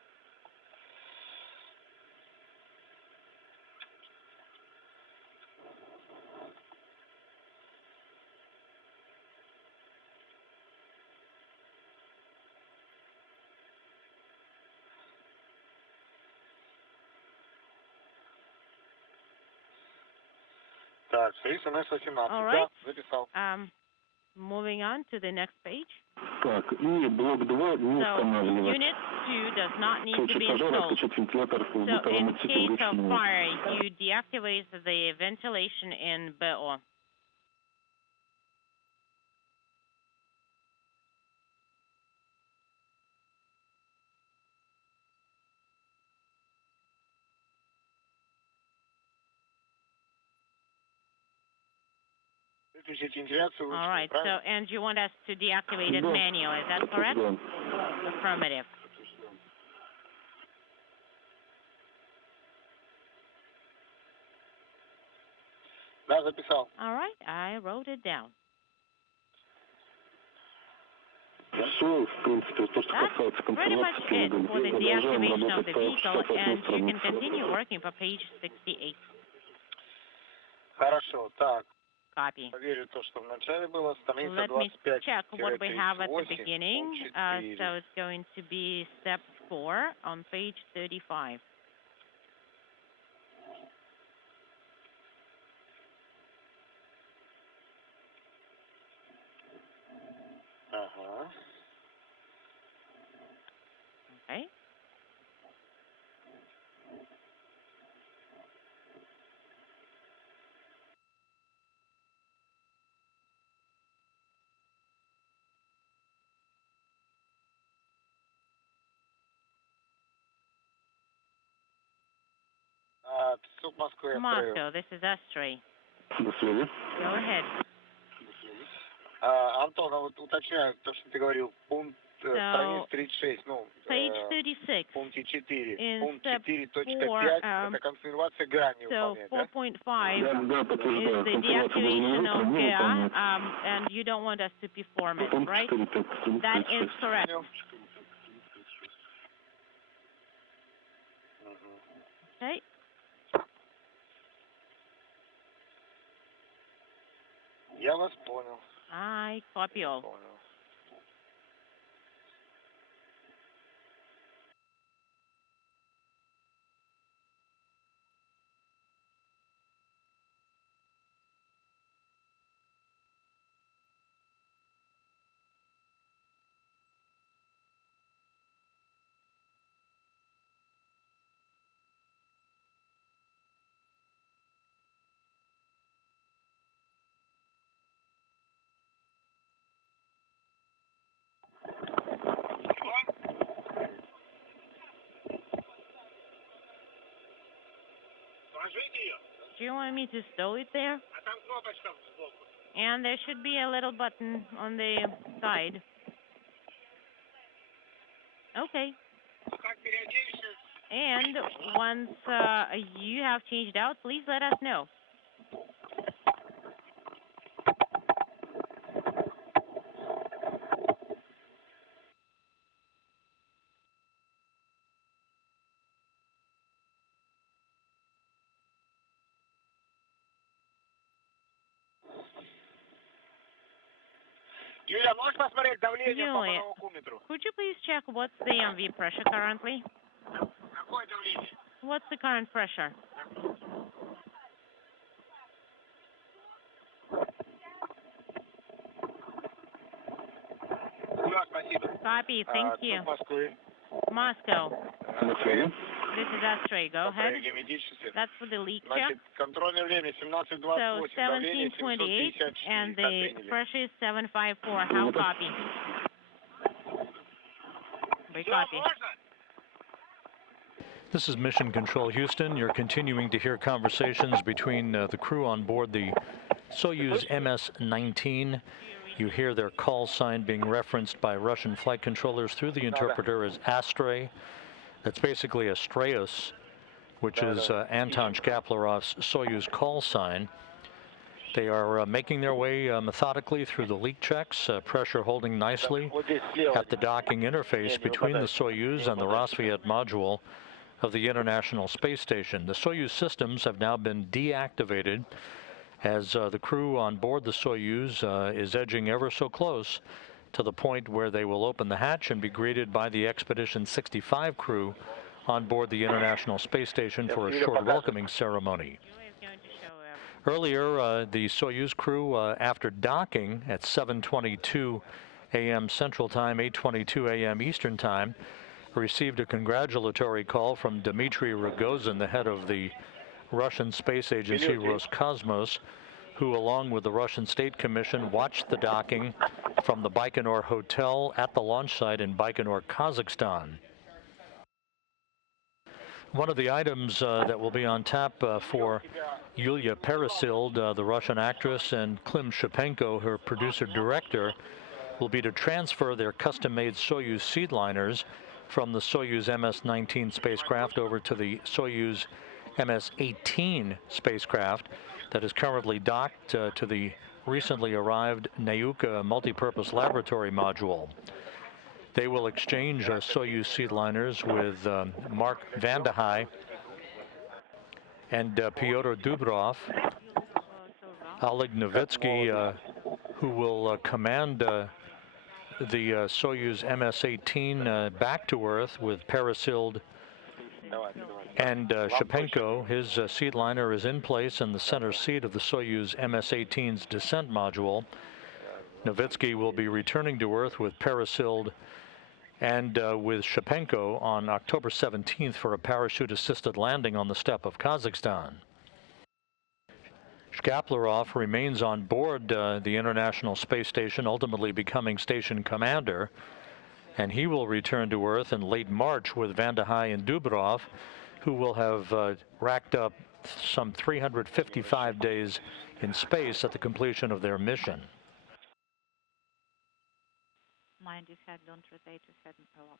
Так, Soyuz MS-19. Right. Да, записал. Moving on to the next page. Так, и блок 2 не устанавливать. Unit 2 does not need В to случае be пожара installed. отключить вентилятор в So бытовом in отсеке case of вручную. fire, you deactivate the ventilation in BO. Выключить вентиляцию All right, вручную, so, and you want us to deactivate it manually, is that correct? Да. Affirmative. Да, записал. All right, I wrote it down. Все, в принципе, то, что касается Pretty much консервации, it for the продолжаем deactivation of работать the по vehicle, 68 and you can странице. continue working for page 68. Хорошо, так. Copy. Проверю то, что в начале было. Страница Let me 25. check what we have at the beginning. So it's going to be step 4 on page 35. Ага. Okay. Суп Москвы. Moscow, this is Astray. До связи. Go ahead. Антон, а вот уточняю то, что ты говорил, пункт страниц 36, ну, Page 36. пункте 4. In Пункт step 4.5 это консервация грани So выполняет, да? 4.5 Да, is подтверждаю. the Консервация deactivation должна of не GA, выполнять. and you don't want us to perform it, Пункт right? 4.5. That is correct. Okay. Я вас понял. I copy all. Понял. Do you want me to stow it there? And there should be a little button on the side. Okay. And once you have changed out, please let us know. Юля, можешь посмотреть давление по Julia, манометру? could you please check what's the MV pressure currently? Какое давление? What's the current pressure? Да, спасибо. Copy, thank you. Москвы. Moscow, До связи. this is Astray. Go ahead. Геометрически. That's for the leak check. Значит, контрольное время So 17:28, давление 1728, 754. and Как the приняли? pressure is 754. How copy? We copy. This is Mission Control Houston. You're continuing to hear conversations between the crew on board the Soyuz MS-19. You hear their call sign being referenced by Russian flight controllers through the interpreter as Astray. That's basically Astraeus, which is Anton Shkaplerov's Soyuz call sign. They are making their way methodically through the leak checks, pressure holding nicely at the docking interface between the Soyuz and the Rassvet module of the International Space Station. The Soyuz systems have now been deactivated as the crew on board the Soyuz is edging ever so close to the point where they will open the hatch and be greeted by the Expedition 65 crew on board the International Space Station for a short welcoming ceremony. Earlier, the Soyuz crew, after docking at 7:22 a.m. Central Time, 8:22 a.m. Eastern Time, received a congratulatory call from Dmitry Rogozin, the head of the Russian space agency Roscosmos, who, along with the Russian State Commission, watched the docking from the Baikonur Hotel at the launch site in Baikonur, Kazakhstan. One of the items that will be on tap for Yulia Peresild, the Russian actress, and Klim Shipenko, her producer-director, will be to transfer their custom-made Soyuz seedliners from the Soyuz MS-19 spacecraft over to the Soyuz MS-18 spacecraft that is currently docked to the recently arrived Nauka multipurpose laboratory module. They will exchange Soyuz seedliners with Mark Vandehei and Pyotr Dubrov. Oleg Novitskiy, who will command the Soyuz MS-18 back to Earth with Peresild and Shipenko. His seedliner is in place in the center seat of the Soyuz MS-18's descent module. Novitskiy will be returning to Earth with Peresild and with Shipenko on October 17th for a parachute-assisted landing on the steppe of Kazakhstan. Shkaplerov remains on board the International Space Station, ultimately becoming station commander, and he will return to Earth in late March with Vandehei and Dubrov, who will have racked up some 355 days in space at the completion of their mission. Mind his head, don't rotate his head a lot.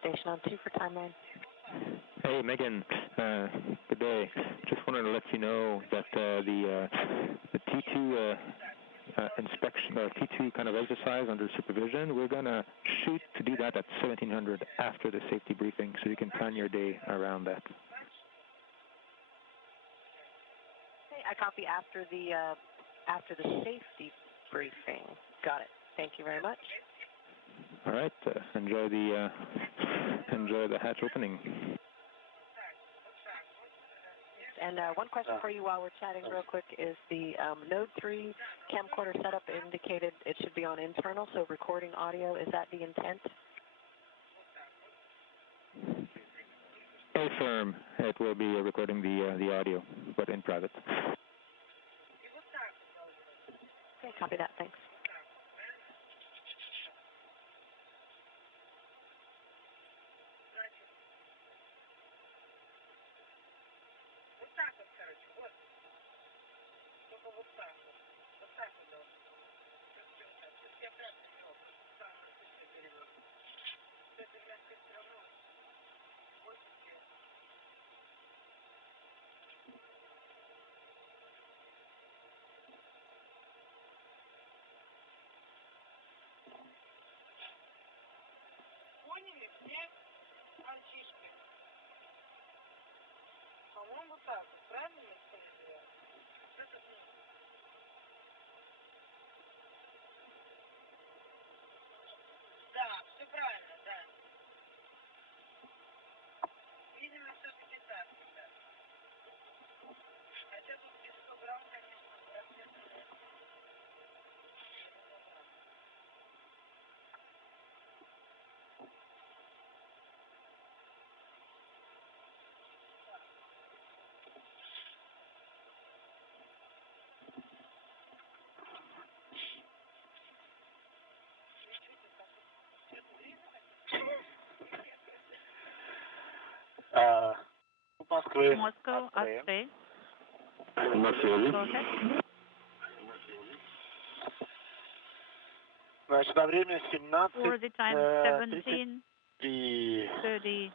Station on 2 for timeline. Hey, Megan. Good day. Just wanted to let you know that the T2 inspection, or T2 kind of exercise under supervision, we're going to shoot to do that at 1700 after the safety briefing, so you can plan your day around that. Hey, I copy after the safety briefing. Got it. Thank you very much. All right. Enjoy the hatch opening. And one question for you while we're chatting real quick is the Node 3 camcorder setup indicated it should be on internal, so recording audio. Is that the intent? Stay firm. It will be recording the audio, but in private. Okay, copy that. Thanks. Москвы. Moscow, Astray. На связи. Go ahead. Значит, на время For the time 17:33. 17:32.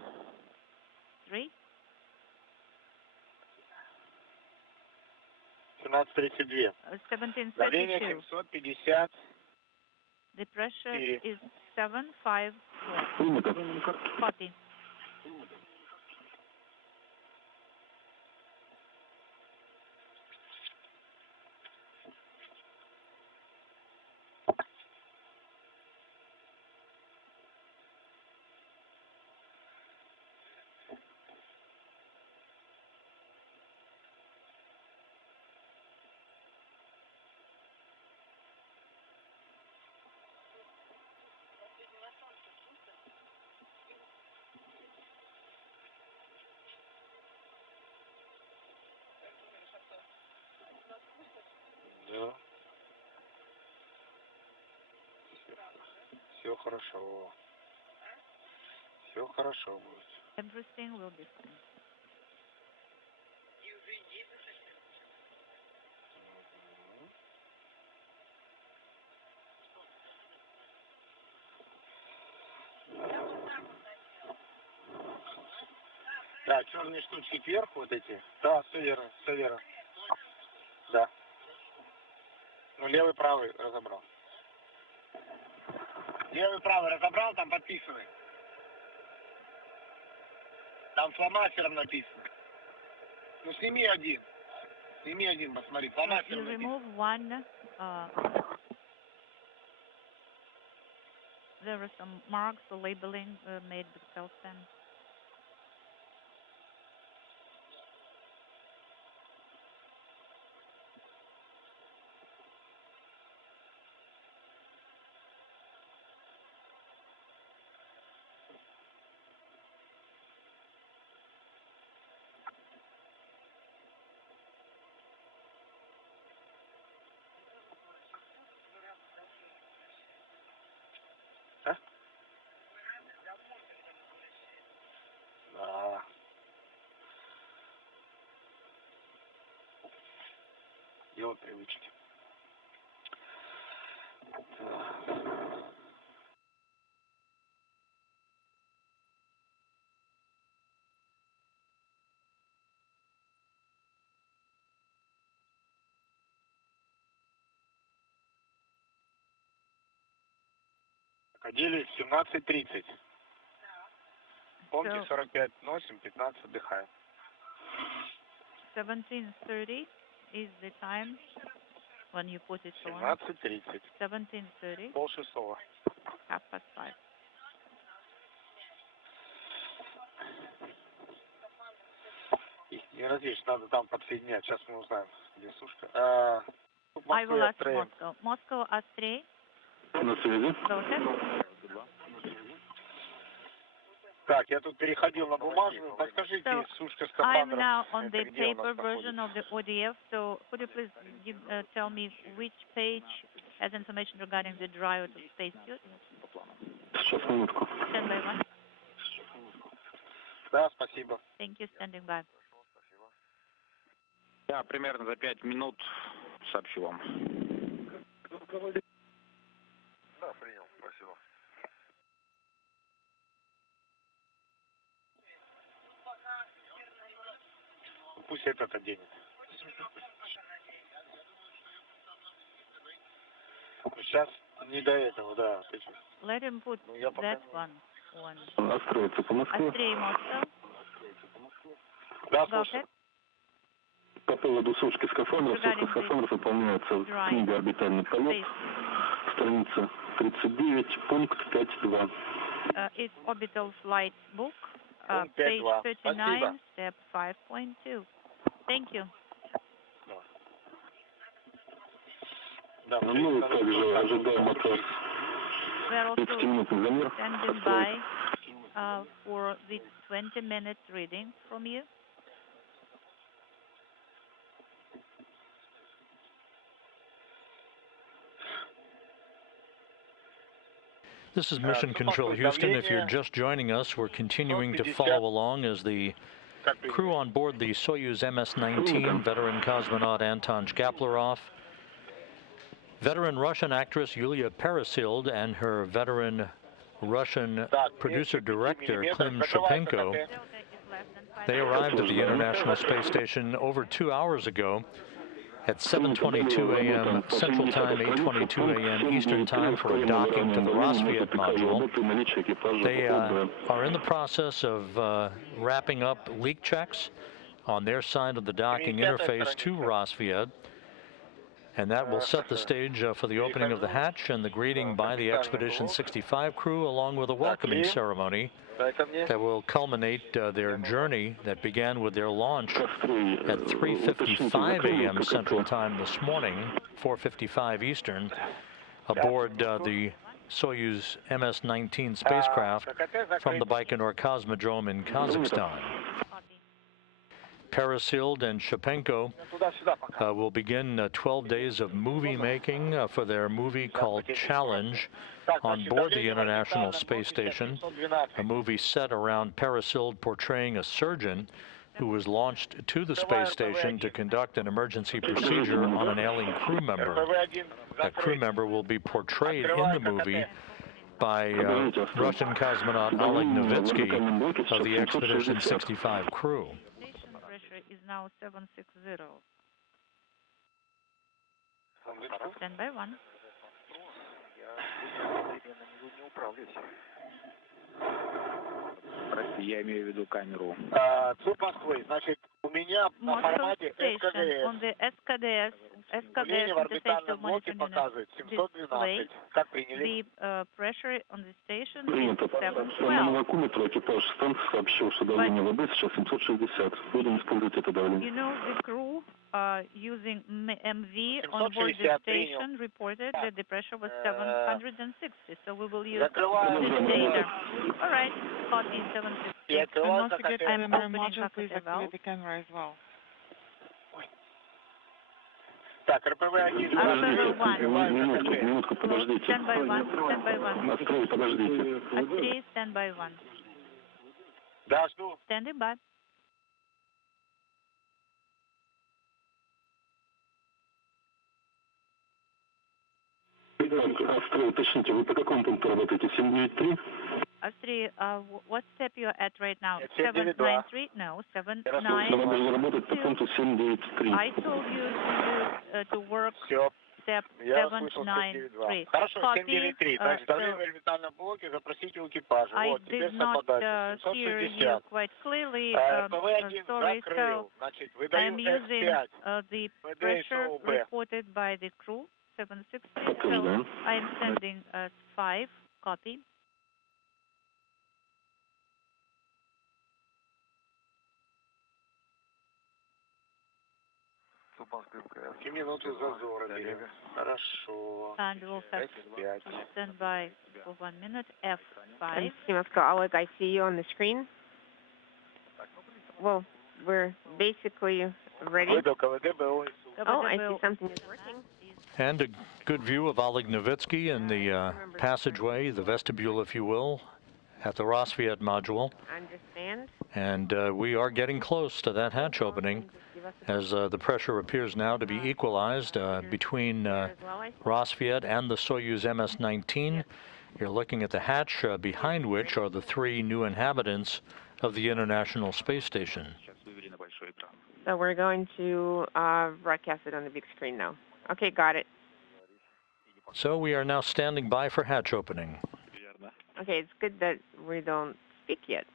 17:32. 750. The pressure is 754. Copy. Да. Все хорошо. Все хорошо будет. Everything will be fine. Да, черные штучки кверху вот эти. Да, все верно, все верно. Да. Ну, левый, правый разобрал. Левый, правый разобрал, там подписаны. Там фломастером написано. Ну, сними один. Сними один, посмотри, You фломастером remove написано. one. There are some marks or labeling made with Kazakhstan. Да. Дело привычки. Оделись в 17:30. Помните, 45 носим, 15 отдыхаем. 17:30 is the time when you put it on. 17:30. 17:30. Полшестого. 5:30. Не разъешь, надо там подсоединять. Сейчас мы узнаем, где сушка. I will ask Moscow. Moscow, Astray. На связи. Go ahead. Так, я тут переходил на бумажную. Подскажите, So, сушка I'm скафандров. now on the Это где у нас paper version находится? of the ODF, so could you please tell me which page has information regarding the dry out of spacesuit? Сейчас, минутку. Stand by one. Да, спасибо. Thank you, standing by. Я примерно за 5 минут сообщу вам. Да, принял, спасибо. Пусть этот оденет. Сейчас не до этого, да. Let him put that one on. Настроиться по Москве. Astray, Moscow. Да, Go слушай. ahead. поводу сушки скафандров, сушка скафандров выполняется в книге «Орбитальный полет», страница 39, пункт 5.2. It's orbital flight book, page 39, step 5.2. Thank you. Ну и также ожидаем от вас We're also 30-минутный замер. standing by for the 20-minute reading from you. This is Mission Control Houston. If you're just joining us, we're continuing to follow along as the crew on board the Soyuz MS-19, veteran cosmonaut Anton Shkaplerov, veteran Russian actress Yulia Peresild, and her veteran Russian producer-director Klim Shipenko. They arrived at the International Space Station over 2 hours ago at 7:22 a.m. Central Time, 8:22 a.m. Eastern Time for a docking to the Rosviet module. They are in the process of wrapping up leak checks on their side of the docking interface to Rosviet, and that will set the stage for the opening of the hatch and the greeting by the Expedition 65 crew, along with a welcoming ceremony that will culminate their journey that began with their launch at 3:55 a.m. Central Time this morning, 4:55 Eastern, aboard the Soyuz MS-19 spacecraft from the Baikonur Cosmodrome in Kazakhstan. Peresild and Shipenko will begin 12 days of movie making for their movie called Challenge on board the International Space Station, a movie set around Peresild portraying a surgeon who was launched to the space station to conduct an emergency procedure on an ailing crew member. That crew member will be portrayed in the movie by Russian cosmonaut Oleg Novitskiy of the Expedition 65 crew. Pressure is now 760. Stand by 1. Прости, я имею в виду камеру. Суд Москвы, значит, у меня на формате on the SKDS давление в орбитальном блоке показывает 712. Как приняли? The pressure on the station Принято. is По 712. вакууметру экипаж станции сообщил, что давление воды сейчас 760. Будем использовать это давление. You know, the crew using MV on board the station reported that the pressure was 760, so we will use this data. All right, copy 760. I'm opening faculty valve. The camera as well. Так, РПВ-1. Минутку, подождите. Stand by 1, stand by 1. Настрой, подождите. At stand by 1. Да, жду. Standing by. Астрей, уточните, вы по какому пункту работаете? 793? Astri, what step you're at right now? 792. 793? No, 792. Нам нужно работать по пункту 793. I told you to work step Я услышал 793. 792. Хорошо, Copy. 793. Значит, давление в орбитальном блоке запросите у экипажа. I Вот, теперь did not самодача. hear you 760. quite clearly. РПВ-1 Sorry, so закрыл. Значит, I выдаю am using X5. the pressure reported by the crew, 760. So I am sending 5. Copy. Минуты зазора берега. Хорошо. And we'll have X5. stand by for 1 minute. F5. Moscow, Oleg, I see you on the screen. Well, we're basically ready. Oh, I see something is working. And a good view of Oleg Novitskiy in the passageway, the vestibule, if you will, at the Rosviet module. Understand. And we are getting close to that hatch opening, as the pressure appears now to be equalized between Rosviet and the Soyuz MS-19. You're looking at the hatch behind which are the 3 new inhabitants of the International Space Station. So we're going to broadcast it on the big screen now. Okay, got it. So we are now standing by for hatch opening. Okay, it's good that we don't speak yet.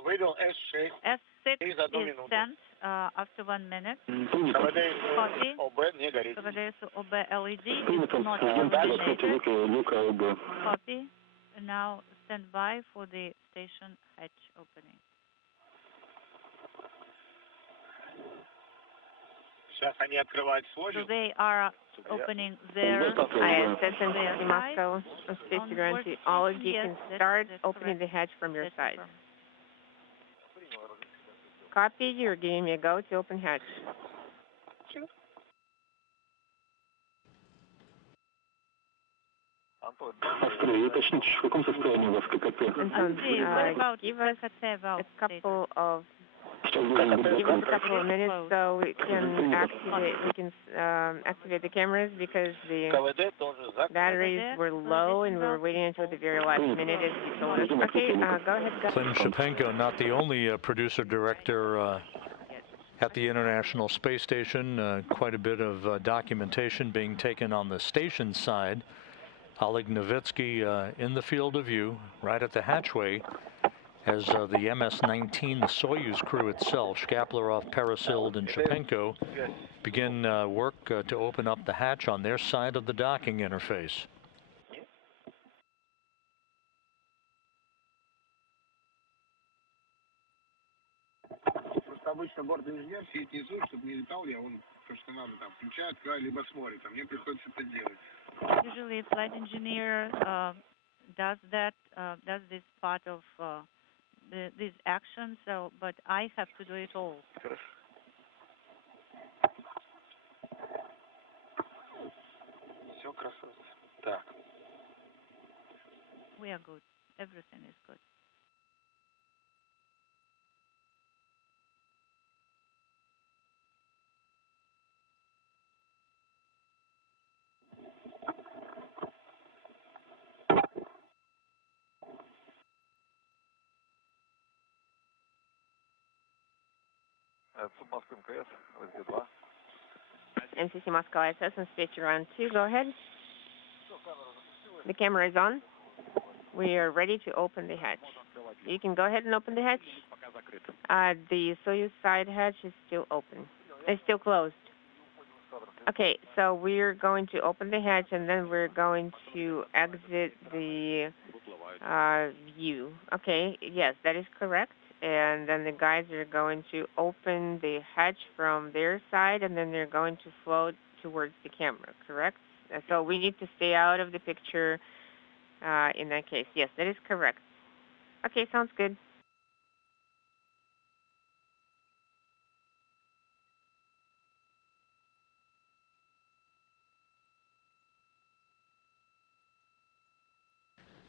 вывел S6. S6 is sent after 1 minute. КВД ОБ не горит. КВД ОБ LED is not illuminated. Copy. Now stand by for the station hatch opening. Сейчас они открывают свой. So they are opening their ISS and City Moscow, Space Security. Oleg, you can start opening the hatch from your side. Copy, you're giving me a go to open hatch. Андрей, уточните, в каком состоянии у вас ККТ? Anton, give us a couple of minutes so we can activate the cameras because the batteries were low and we were waiting until the very last minute as you told us. Okay, go ahead. Klim Shipenko, not the only producer-director at the International Space Station. Quite a bit of documentation being taken on the station side. Oleg Novitskiy in the field of view, right at the hatchway, as the MS-19, the Soyuz crew itself, Shkaplerov, Peresild, and Shipenko, begin work to open up the hatch on their side of the docking interface. Обычно борт-инженер сидит внизу, чтобы не летал я, он то, что надо, там, включает край, либо смотрит, а мне приходится это делать. Usually, flight engineer does that, does this part of this action. So, but I have to do it all. Все красавцы. Так. We are good. Everything is good. MCC Moscow ISS and Space Round 2, go ahead. The camera is on. We are ready to open the hatch. You can go ahead and open the hatch. The Soyuz side hatch is still open. It's still closed. Okay, so we're going to open the hatch and then we're going to exit the view. Okay, yes, that is correct. And then the guys are going to open the hatch from their side and then they're going to float towards the camera, correct? So we need to stay out of the picture in that case. Yes, that is correct. Okay, sounds good.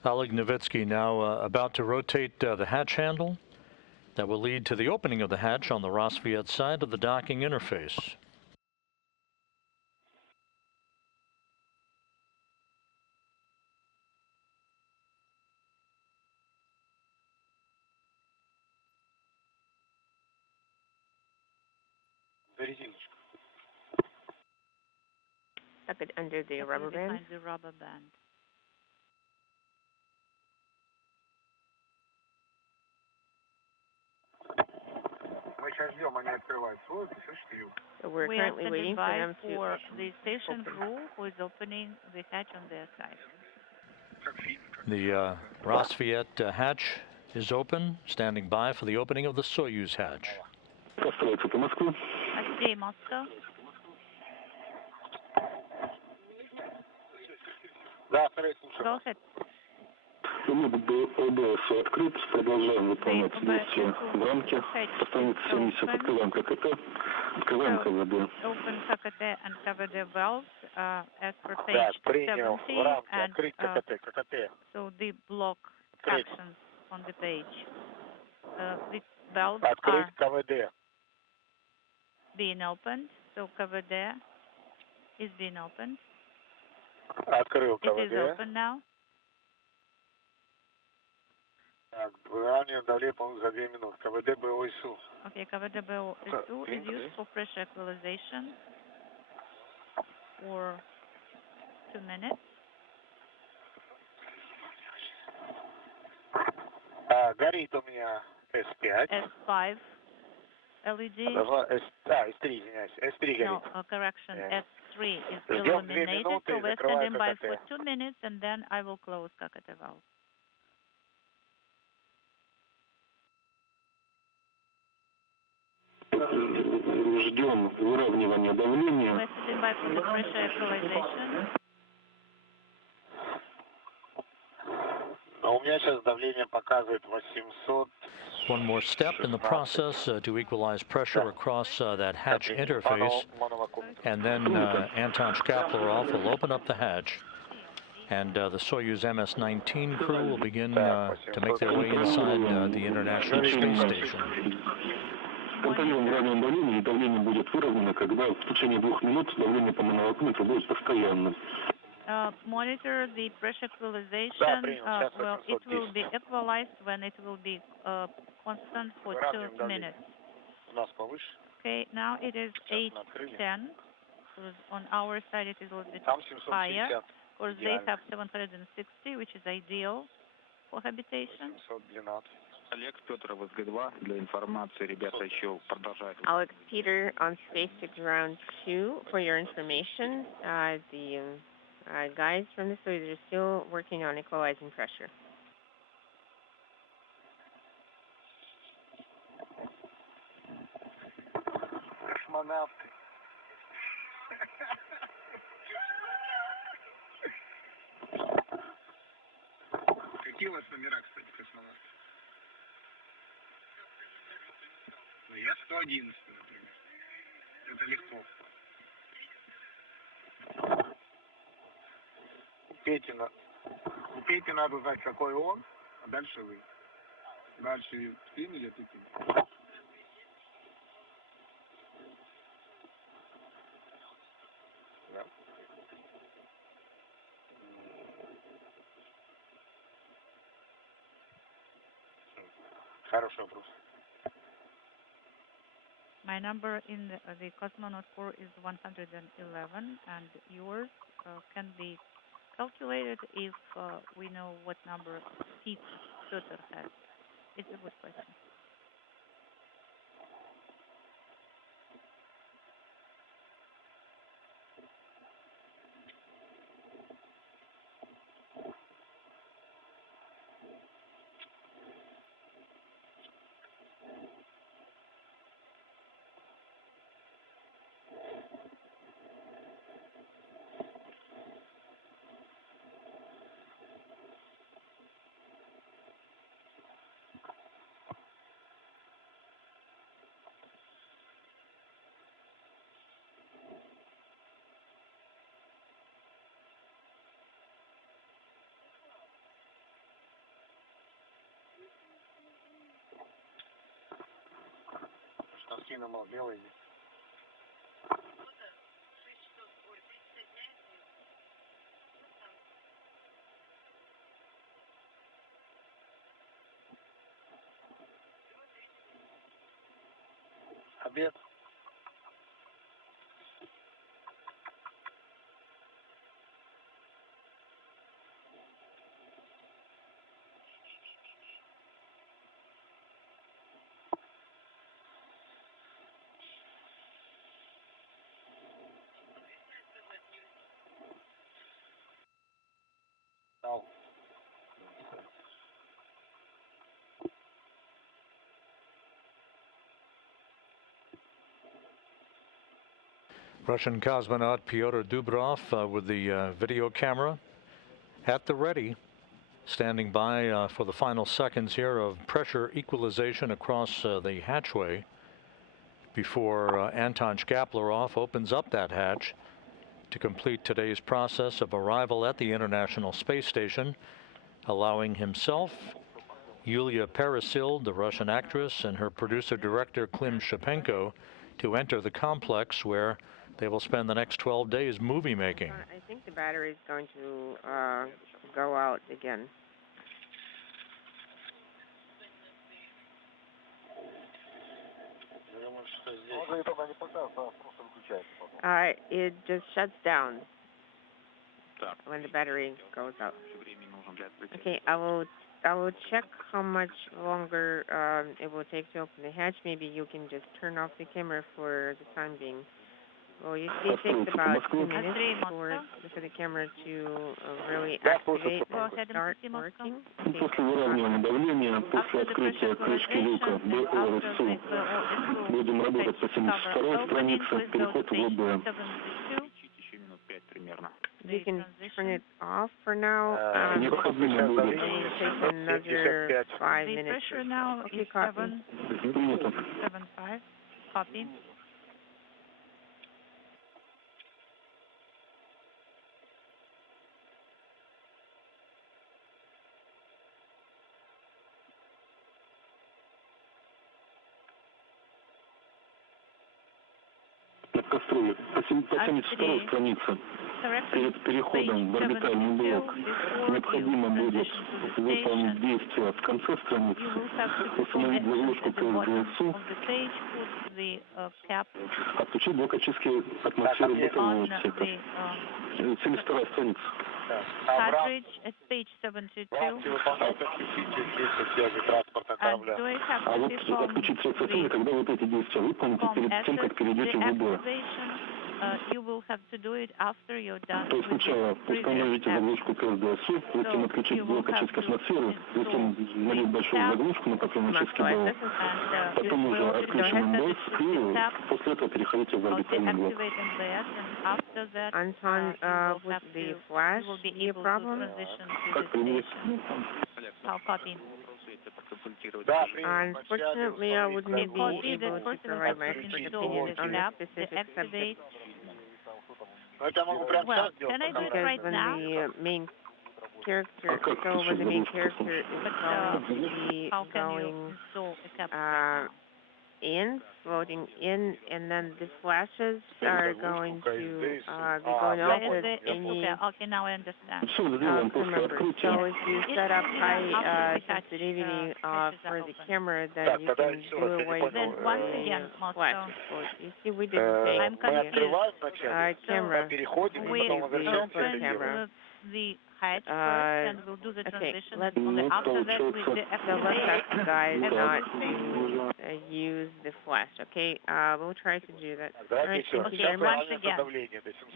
Oleg Novitskiy now about to rotate the hatch handle. That will lead to the opening of the hatch on the Rosviet side of the docking interface. Tuck it under the rubber band. Behind the rubber band. So we're currently waiting for them to for the station crew who is opening the hatch on their side. The Rosviet hatch is open, standing by for the opening of the Soyuz hatch. Stay Moscow. Go ahead. ОБС открыт, продолжаем выполнять действия в рамке. Останется 70, открываем ККТ, открываем КВД. Open KKT and KVD valves as per page 70 and so the block actions on the page. The valves are being opened, so KVD is being opened. It is open now. Так, ранее давление, по-моему, за 2 минуты. КВД БОСУ. Okay, KVD БОСУ is used for pressure equalization for 2 minutes. Горит у меня S5. S5 LED. S3, извиняюсь. S3 горит. No, correction. S3 is illuminated, so we're standing by for 2 minutes, and then I will close KKT valve. Ждем выравнивания давления. We're standing by for the pressure equalization. У меня сейчас давление показывает 800. One more step in the process to equalize pressure across that hatch interface, and then Anton Shkaplerov will open up the hatch, and the Soyuz MS-19 crew will begin to make their way inside the International Space Station. Контролируем равнение давления, и давление будет выровнено, когда в течение 2 минут давление по моноволокниту будет постоянным. Monitor the pressure equalization. Well, it will be equalized when it will be constant for 2 minutes. Okay, now it is 810. On our side, it is a little bit higher. Of course, they have 760, which is ideal for habitation. Alex Peter on SpaceX Round 2 for your information. The guys from the Soyuz are still working on equalizing pressure. Космонавты. Какие у вас номера, кстати, космонавтов? Ну, я 111, например. Это легко. У Пети надо знать, какой он, а дальше вы. Дальше Ким или ты Ким? Да. Хороший вопрос. My number in the cosmonaut core is 111, and yours can be calculated if we know what number seats Peter has. It's a good question. Штатки намал белые. Обед. Russian cosmonaut Pyotr Dubrov with the video camera at the ready, standing by for the final seconds here of pressure equalization across the hatchway before Anton Shkaplerov opens up that hatch to complete today's process of arrival at the International Space Station, allowing himself, Yulia Peresild, the Russian actress, and her producer-director Klim Shipenko to enter the complex where they will spend the next 12 days movie making. I think the battery is going to go out again. It just shuts down when the battery goes out. Okay, I will I will check how much longer it will take to open the hatch. Maybe you can just turn off the camera for the time being. Well, you see, it takes about 2 minutes for the camera to really activate and start working. После выравнивания давления, после открытия крышки люка БОСУ, будем работать по 72-й странице, переход в ВБ. You can turn it off for now. It will take another 5 minutes. The pressure now is 7.75. Copy. Кастрюли. По 72-й странице, перед переходом в орбитальный блок, необходимо будет выполнить действия в конце страницы, установить заглушку КСДСУ, отключить блок очистки атмосферы бытового отсека. 72-я страница. Cartridge at page 72. А вот отключить средства связи, когда вот эти действия выполните перед тем, как перейдете в ВБ. You will have to do it after you're done. То есть сначала установите заглушку КСДСУ, затем отключить блок очистки атмосферы, затем налить большую заглушку на покров очистки БО, потом уже отключим МБС и после этого переходите в орбитальный блок. Anton, with the flash, the problem? Как принять? Unfortunately, I wouldn't be able to provide my expert opinion on the specific subject. Well, can I do it right now? The main character, so when the main character is going to be going in, floating in, and then the flashes are going to be going off with any Okay, now I understand. remember. So if you set up high sensitivity for the camera, then you can do away with the flashes. So you see, we didn't take the camera. We open the hatch first and we'll do the transition. Only after that we deactivate. Let's ask the guys not to use the flash, okay? We'll try to do that. All right, thank you very much. Once again,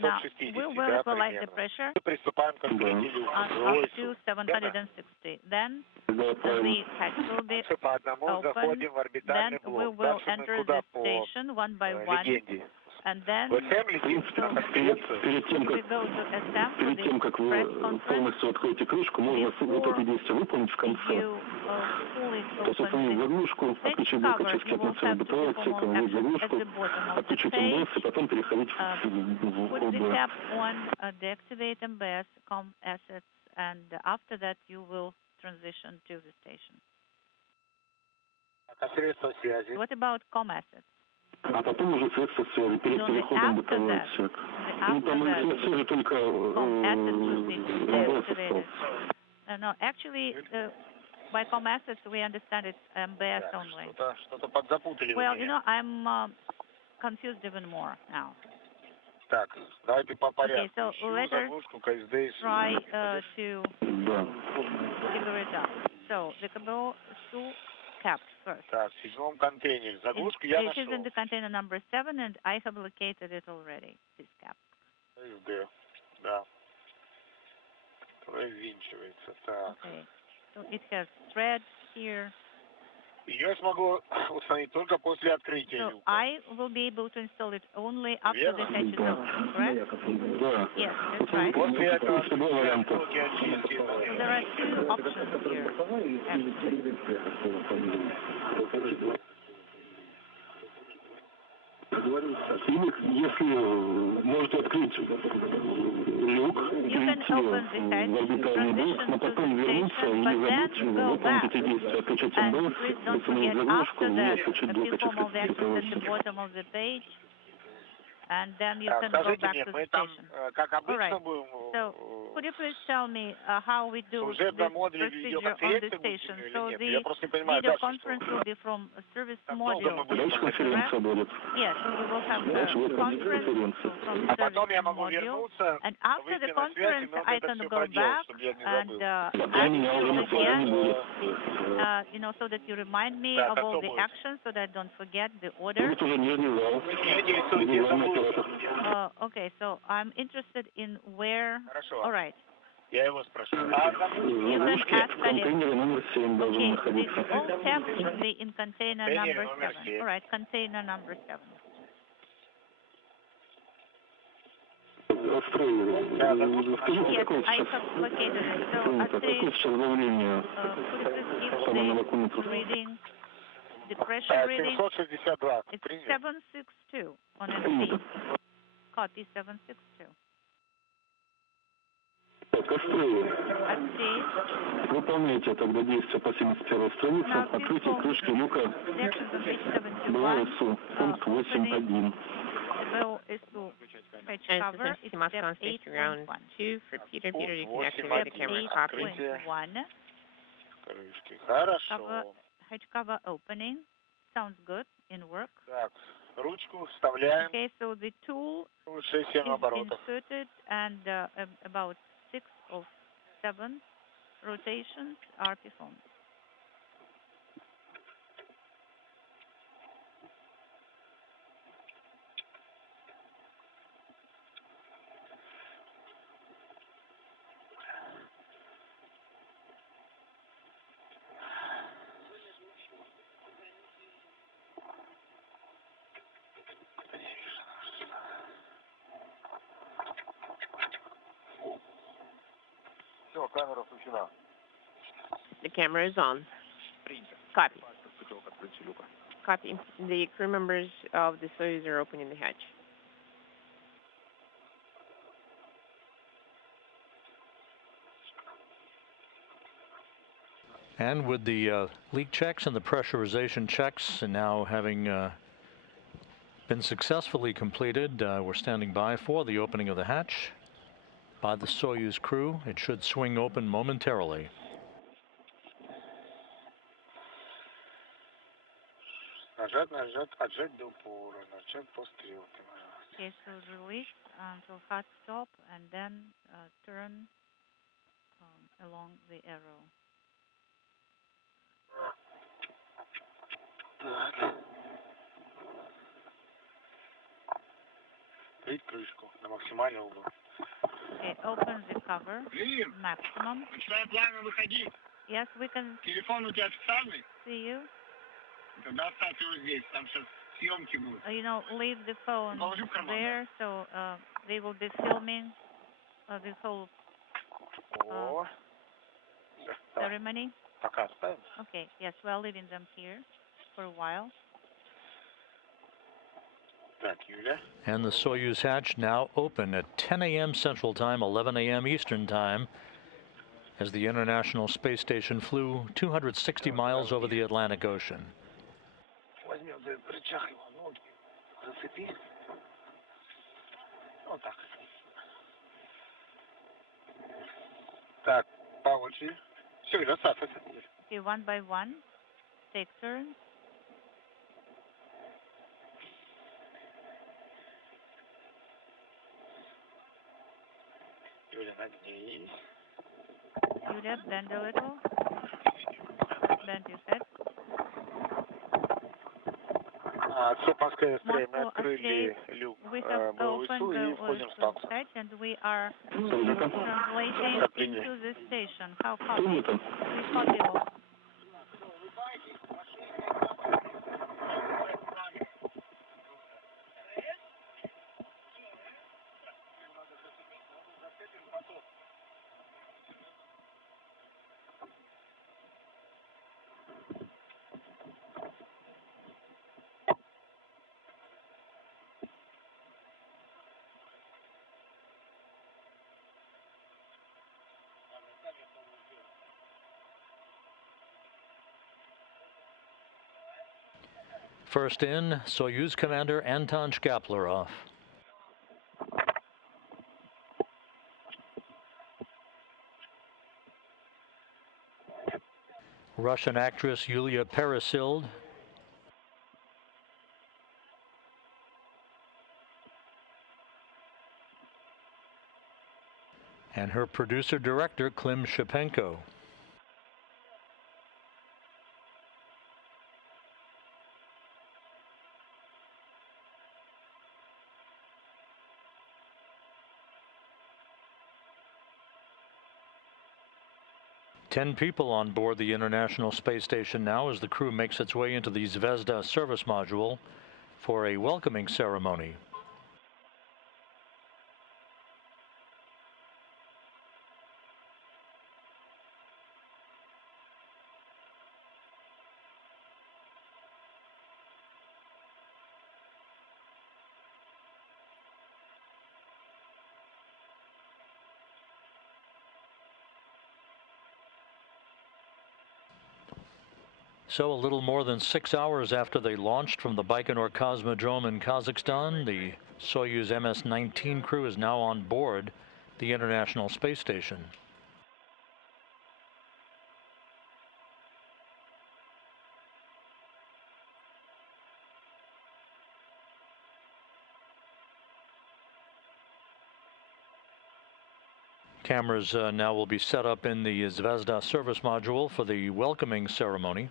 now we will equalize the pressure up to 760. Then the hatch will be open. Then we will enter the station one by one. And then Перед тем, как вы полностью откроете крышку, можно вот эти действия выполнить в конце. То есть установить заглушку, отключить блок очистки атмосферы бытового отсека, вводить заглушку, отключить МБС и потом переходить в ОБ. Deactivate MBS, COM assets, and after that you will transition to the station. What about COM assets? А потом уже средства связи перед переходом в бытовой отсек. Ну, там все же только МБС остался. No, actually, by COM assets we understand it's MBS only. Well, you know, I'm confused even more now. Okay, so let us try to figure it out. So, the KBO-2 capped first. It is in the container number 7, and I have located it already, this cap. Okay, so it has threads here. So I will be able to install it only after the hatch is open, correct? Yes, that's right. So there are two options here, actually. Если можете открыть люк, перейти в орбитальный блок, но потом вернуться и не забыть выполнить эти действия, отключить МБС, установить заглушку и отключить блок очистки. and then you can go back to the station. All right. So could you please tell me how we do this procedure on the station? So the video conference will be from a service module, correct? Yes, you will have the conference from the service module, and after the conference I can go back and ask you again, so that you remind me of all the actions so that I don't forget the order. Okay, so I'm interested in where. All right. You can ask Oleg. Okay, all tabs should be in container number 7. All right, container number 7. Yes, I have located it. So, Andrei, could you please give the reading, the pressure reading? It's 762 on MC. Copy 762. Андрей, выполняйте тогда действие по 71 странице. Открытие крышки люка БОСУ, пункт 8.1. BOSU hatch cover is step 8.1. 2 for Peter. Peter, you can activate the camera copy. 8.1. Hatch cover opening. Sounds good. In work. Okay, so the tool is inserted and about 6 of 7 rotations are performed. The camera is on. Copy. Copy. The crew members of the Soyuz are opening the hatch. And with the leak checks and the pressurization checks and now having been successfully completed, we're standing by for the opening of the hatch by the Soyuz crew. It should swing open momentarily. Okay, so release until hard stop and then turn along the arrow. Okay, open the cover. Maximum. Yes, we can see you. Leave the phone there, so they will be filming the whole ceremony. Okay, yes, we are leaving them here for a while. And the Soyuz hatch now open at 10 a.m. Central Time, 11 a.m. Eastern Time, as the International Space Station flew 260 miles over the Atlantic Ocean. Okay, one by one, take turns. Yulia, bend a little. Bend your head. Moscow, Andrei, we have opened the oil hatch and we are translating into the station. How copy? We copy all. First in, Soyuz Commander Anton Shkaplerov. Russian actress Yulia Peresild. And her producer-director, Klim Shipenko. Ten people on board the International Space Station now as the crew makes its way into the Zvezda service module for a welcoming ceremony. So a little more than 6 hours after they launched from the Baikonur Cosmodrome in Kazakhstan, the Soyuz MS-19 crew is now on board the International Space Station. Cameras now will be set up in the Zvezda service module for the welcoming ceremony.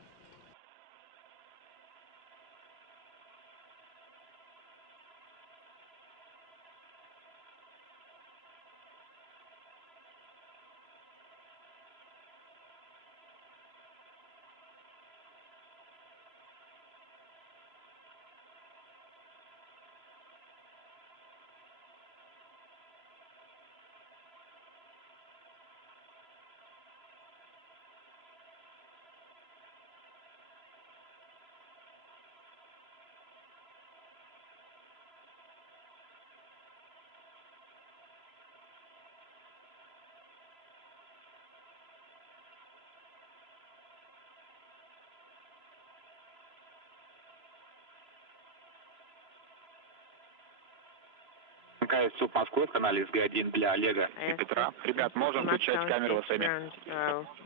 Суп Москвы в канале СГ-1 для Олега и Петра. Ребят, можем включать камеру сами.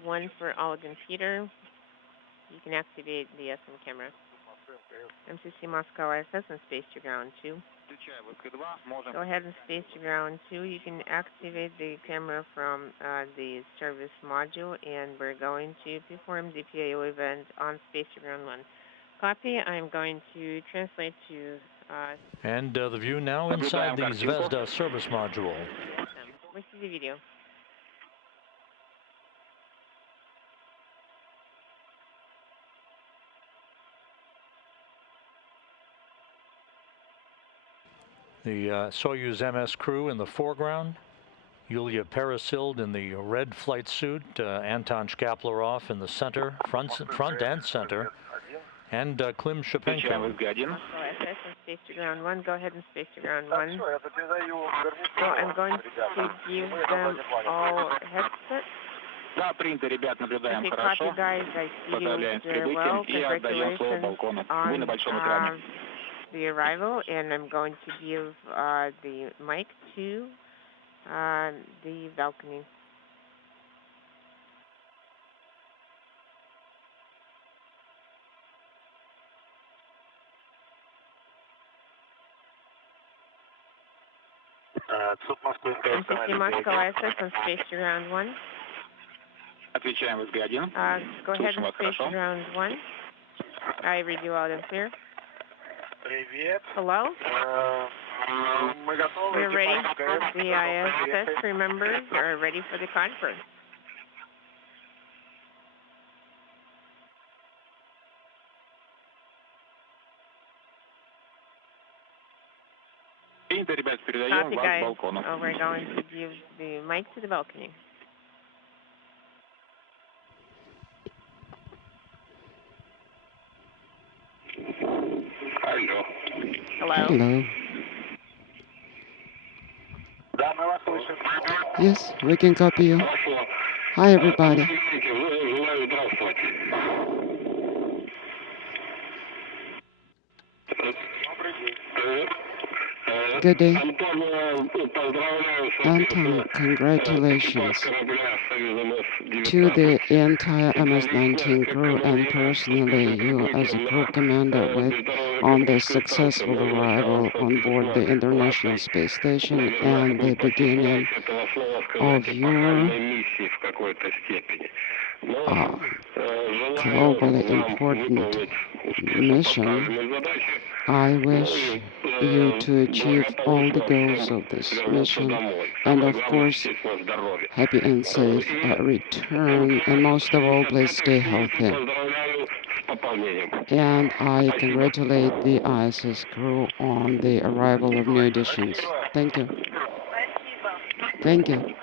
One for Oleg and Peter. You can activate the SM camera. MCC Moscow ISS and space to ground 2. Go ahead and space to ground 2. You can activate the camera from the service module, and we're going to perform the PAO event on space to ground 1. Copy. I'm going to translate to and the view now inside the Zvezda service module. We see the video. The Soyuz MS crew in the foreground, Yulia Peresild in the red flight suit, Anton Shkaplerov in the center, front and center, and Klim Shipenko. Space to ground 1. Go ahead and space to ground 1. So I'm going to give them all headsets. Да, принято, ребят, наблюдаем хорошо. Поздравляем с прибытием и отдаем слово балкону. Вы на большом экране. The arrival, and I'm going to give the mic to the balcony. MCC Moscow ISS on space to ground 1. Отвечаем в СГ-1. Go ahead and space to ground 1. I read you out and clear. Hello? We're ready. The ISS crew members are ready for the conference. Ребят, передаем вас балкону. We're going to give the mic to the balcony. Hello. Hello. Yes, we can copy you. Hi, everybody. Good day. Anton, congratulations. to the entire MS-19 crew and personally you as a crew commander on the successful arrival on board the International Space Station and the beginning of your globally important mission. I wish you to achieve all the goals of this mission and of course happy and safe return, and most of all please stay healthy. And I congratulate the ISS crew on the arrival of new additions. Thank you. Thank you.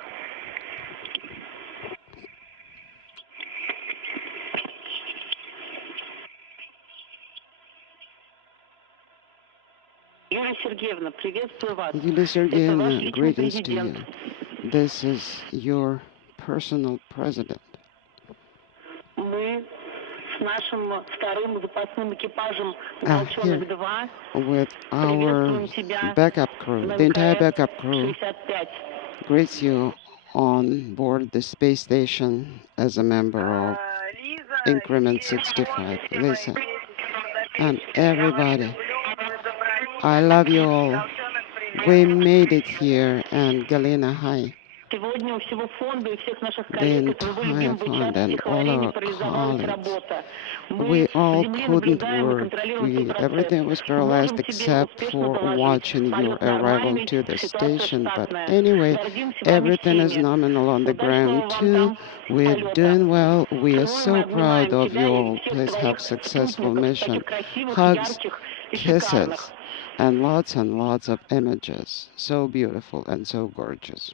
Yulia Sergeyevna, greetings to you. This is your personal president. Here, with our backup crew, the entire backup crew greets you on board the space station as a member of Increment 65. Lisa, and everybody, I love you all. We made it here, and Galina, hi. The entire fund and all our colleagues. We all couldn't work. Everything was paralyzed except for watching your arrival to the station. But anyway, everything is nominal on the ground too. We're doing well. We are so proud of you all. Please have successful mission. Hugs, kisses, and lots of images. So beautiful and so gorgeous.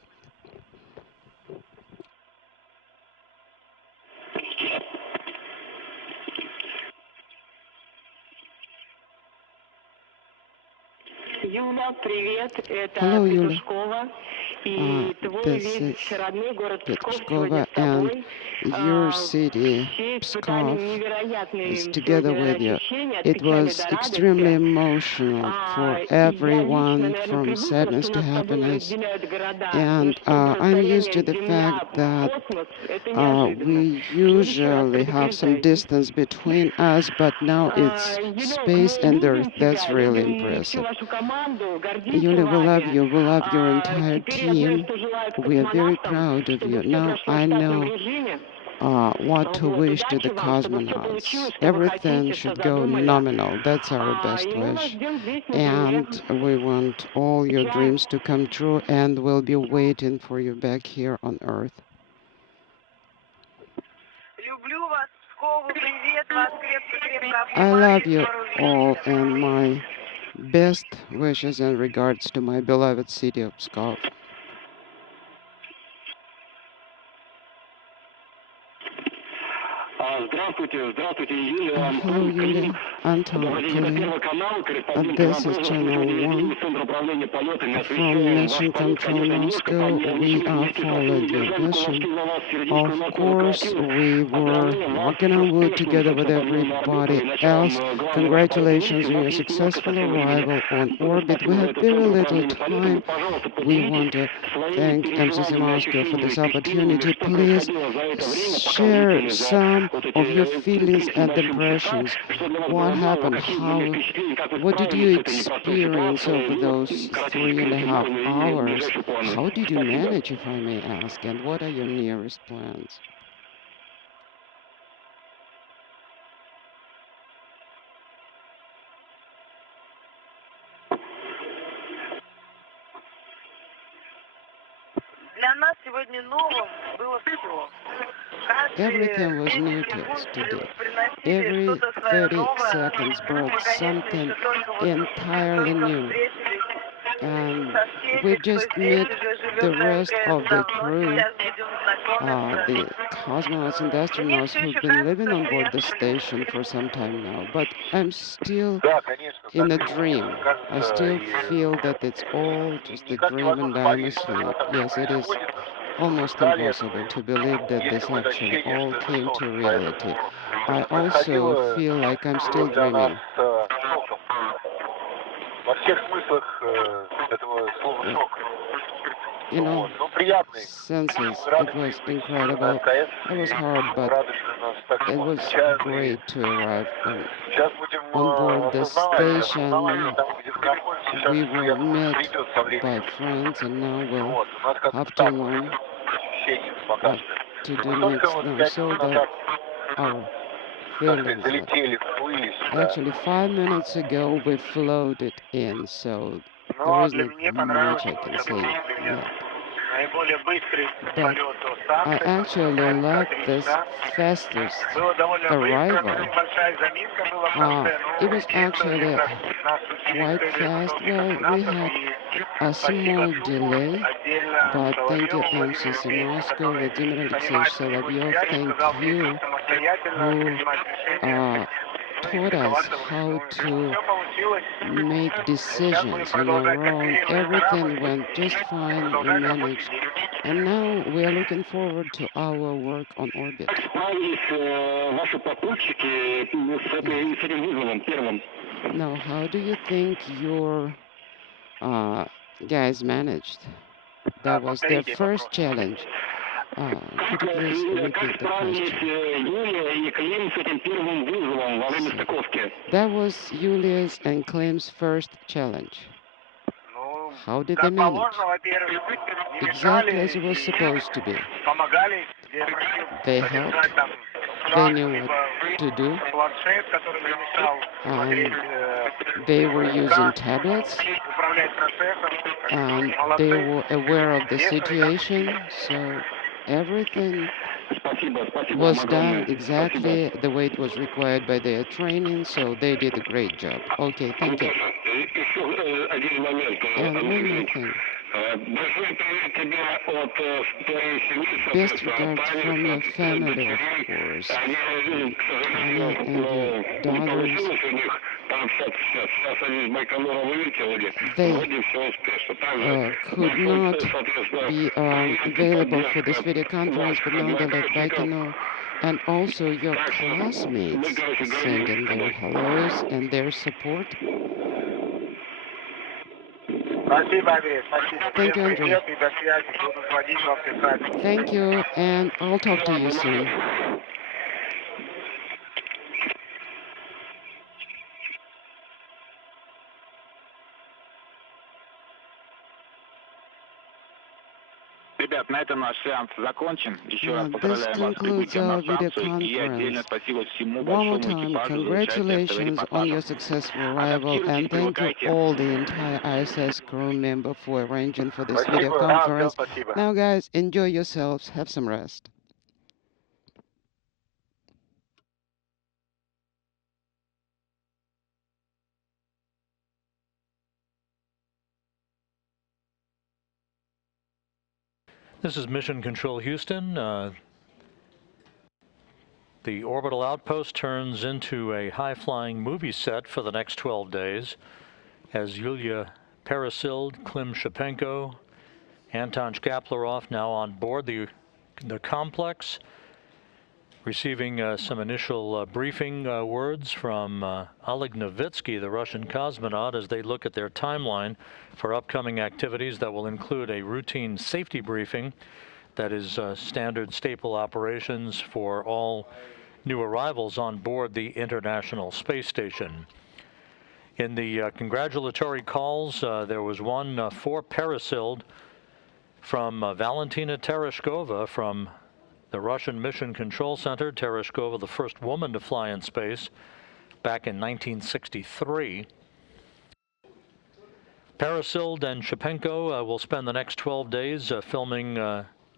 Hello, Yulia. This is Petrushkova, and your city, Pskov, is together with you. It was extremely emotional for everyone, from sadness to happiness. And I'm used to the fact that we usually have some distance between us, but now it's space and Earth. That's really impressive. Yulia, we love you. We love your entire team. We are very proud of you. Now I know what to wish to the cosmonauts. Everything should go nominal. That's our best wish. And we want all your dreams to come true, and we'll be waiting for you back here on Earth. I love you all, and my best wishes and regards to my beloved city of Pskov. Hello, Yulia, Anton, Klim. This is Channel 1 from Mission Control Moscow. We are following your mission. Of course, we were walking on wood together with everybody else. Congratulations on your successful arrival on orbit. We have very little time. We want to thank MCC Moscow for this opportunity. Please share some of your feelings and impressions. What happened? What did you experience over those 3.5 hours? How did you manage, if I may ask? And what are your nearest plans? Everything was new to us today. Every 30 seconds brought something entirely new. And we just met the rest of the crew, the cosmonauts and astronauts who've been living on board the station for some time now. But I'm still in a dream. I still feel that it's all just a dream and I'm asleep. Yes, it is almost impossible to believe that this actually all came to reality. I also feel like I'm still dreaming. You know, senses, it was incredible. It was hard, but it was great to arrive on board the station. We were met by friends, and now we'll have to learn what to do next now, so that our feelings are. Actually, 5 minutes ago we floated in, so there isn't much I can say yet. But I actually like this fastest arrival. It was actually quite fast. Well, we had a small delay, but thank you MCC Moscow, Vladimir Alexeyevich Solovyov, thank you, who taught us how to make decisions on our own. Everything went just fine, we managed. And now we are looking forward to our work on orbit. Now, how do you think your guys managed? That was their first challenge. Could you please repeat the question? That was Yulia's and Klim's first challenge. How did they manage? Exactly as it was supposed to be. They helped. They knew what to do. They were using tablets. And they were aware of the situation. So everything was done exactly the way it was required by their training, so they did a great job. Okay, thank you. And one more thing. Best regards from your family, of course. Tanya and your daughters. They could not be available for this video conference, but nonetheless, Baikonur and also your classmates sending their hellos and their support. Thank you, Andrei. Thank you, and I'll talk to you soon. This concludes our video conference. One more time, congratulations on your successful arrival, and thank you all the entire ISS crew member for arranging for this video conference. Now guys, enjoy yourselves, have some rest. This is Mission Control Houston. The orbital outpost turns into a high-flying movie set for the next 12 days as Yulia Peresild, Klim Shipenko, Anton Shkaplerov now on board the complex, receiving some initial briefing words from Oleg Novitskiy, the Russian cosmonaut, as they look at their timeline for upcoming activities that will include a routine safety briefing that is standard staple operations for all new arrivals on board the International Space Station. In the congratulatory calls, there was one for Peresild from Valentina Tereshkova from the Russian Mission Control Center. Tereshkova, the first woman to fly in space back in 1963. Peresild and Shipenko will spend the next 12 days filming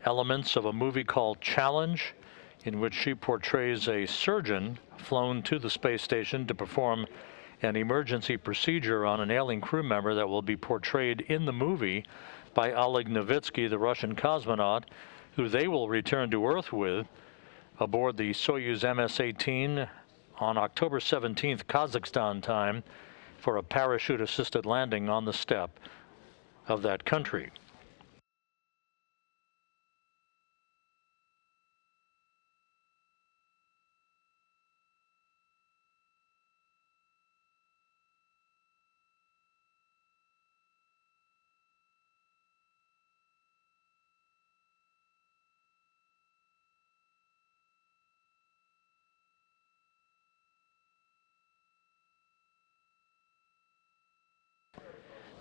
elements of a movie called Challenge, in which she portrays a surgeon flown to the space station to perform an emergency procedure on an alien crew member that will be portrayed in the movie by Oleg Novitskiy, the Russian cosmonaut, who they will return to Earth with aboard the Soyuz MS-19 on October 17th, Kazakhstan time, for a parachute-assisted landing on the steppe of that country.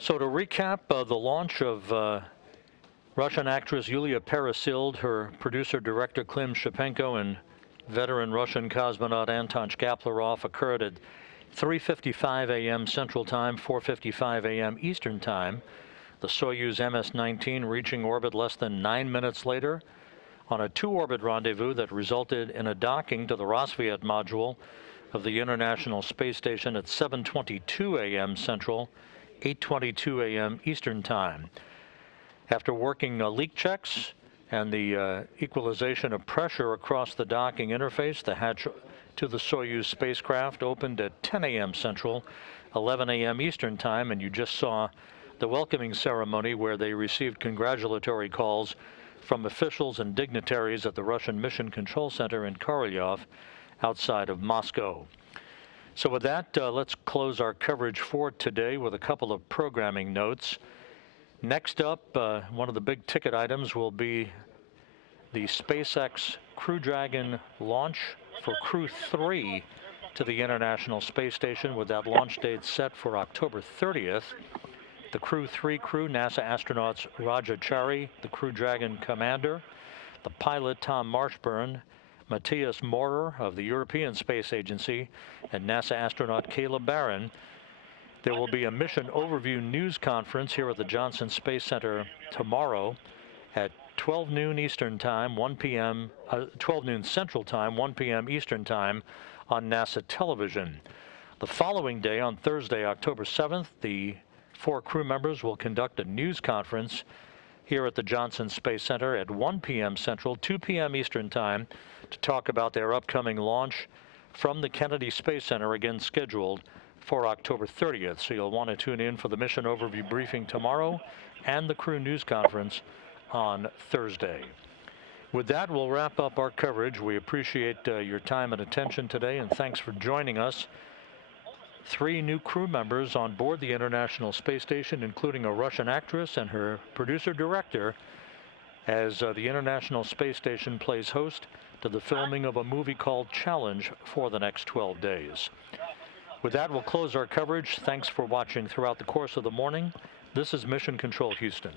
So to recap the launch of Russian actress Yulia Peresild, her producer-director Klim Shipenko, and veteran Russian cosmonaut Anton Shkaplerov occurred at 3:55 a.m. Central Time, 4:55 a.m. Eastern Time. The Soyuz MS-19 reaching orbit less than 9 minutes later on a two-orbit rendezvous that resulted in a docking to the Rassvet module of the International Space Station at 7:22 a.m. Central, 8:22 a.m. Eastern Time. After working leak checks and the equalization of pressure across the docking interface, the hatch to the Soyuz spacecraft opened at 10 a.m. Central, 11 a.m. Eastern Time, and you just saw the welcoming ceremony where they received congratulatory calls from officials and dignitaries at the Russian Mission Control Center in Korolyov outside of Moscow. So with that, let's close our coverage for today with a couple of programming notes. Next up, one of the big ticket items will be the SpaceX Crew Dragon launch for Crew 3 to the International Space Station, with that launch date set for October 30th. The Crew 3 crew, NASA astronauts Raja Chari, the Crew Dragon commander, the pilot Tom Marshburn, Matthias Maurer of the European Space Agency, and NASA astronaut Caleb Barron. There will be a mission overview news conference here at the Johnson Space Center tomorrow at 12 noon Eastern Time, 12 noon Central Time, 1 p.m. Eastern Time on NASA television. The following day, on Thursday, October 7th, the 4 crew members will conduct a news conference here at the Johnson Space Center at 1 p.m. Central, 2 p.m. Eastern Time to talk about their upcoming launch from the Kennedy Space Center, again scheduled for October 30th. So you'll want to tune in for the mission overview briefing tomorrow and the crew news conference on Thursday. With that, we'll wrap up our coverage. We appreciate your time and attention today, and thanks for joining us. 3 new crew members on board the International Space Station, including a Russian actress and her producer-director, as the International Space Station plays host to the filming of a movie called Challenge for the next 12 days. With that, we'll close our coverage. Thanks for watching throughout the course of the morning. This is Mission Control Houston.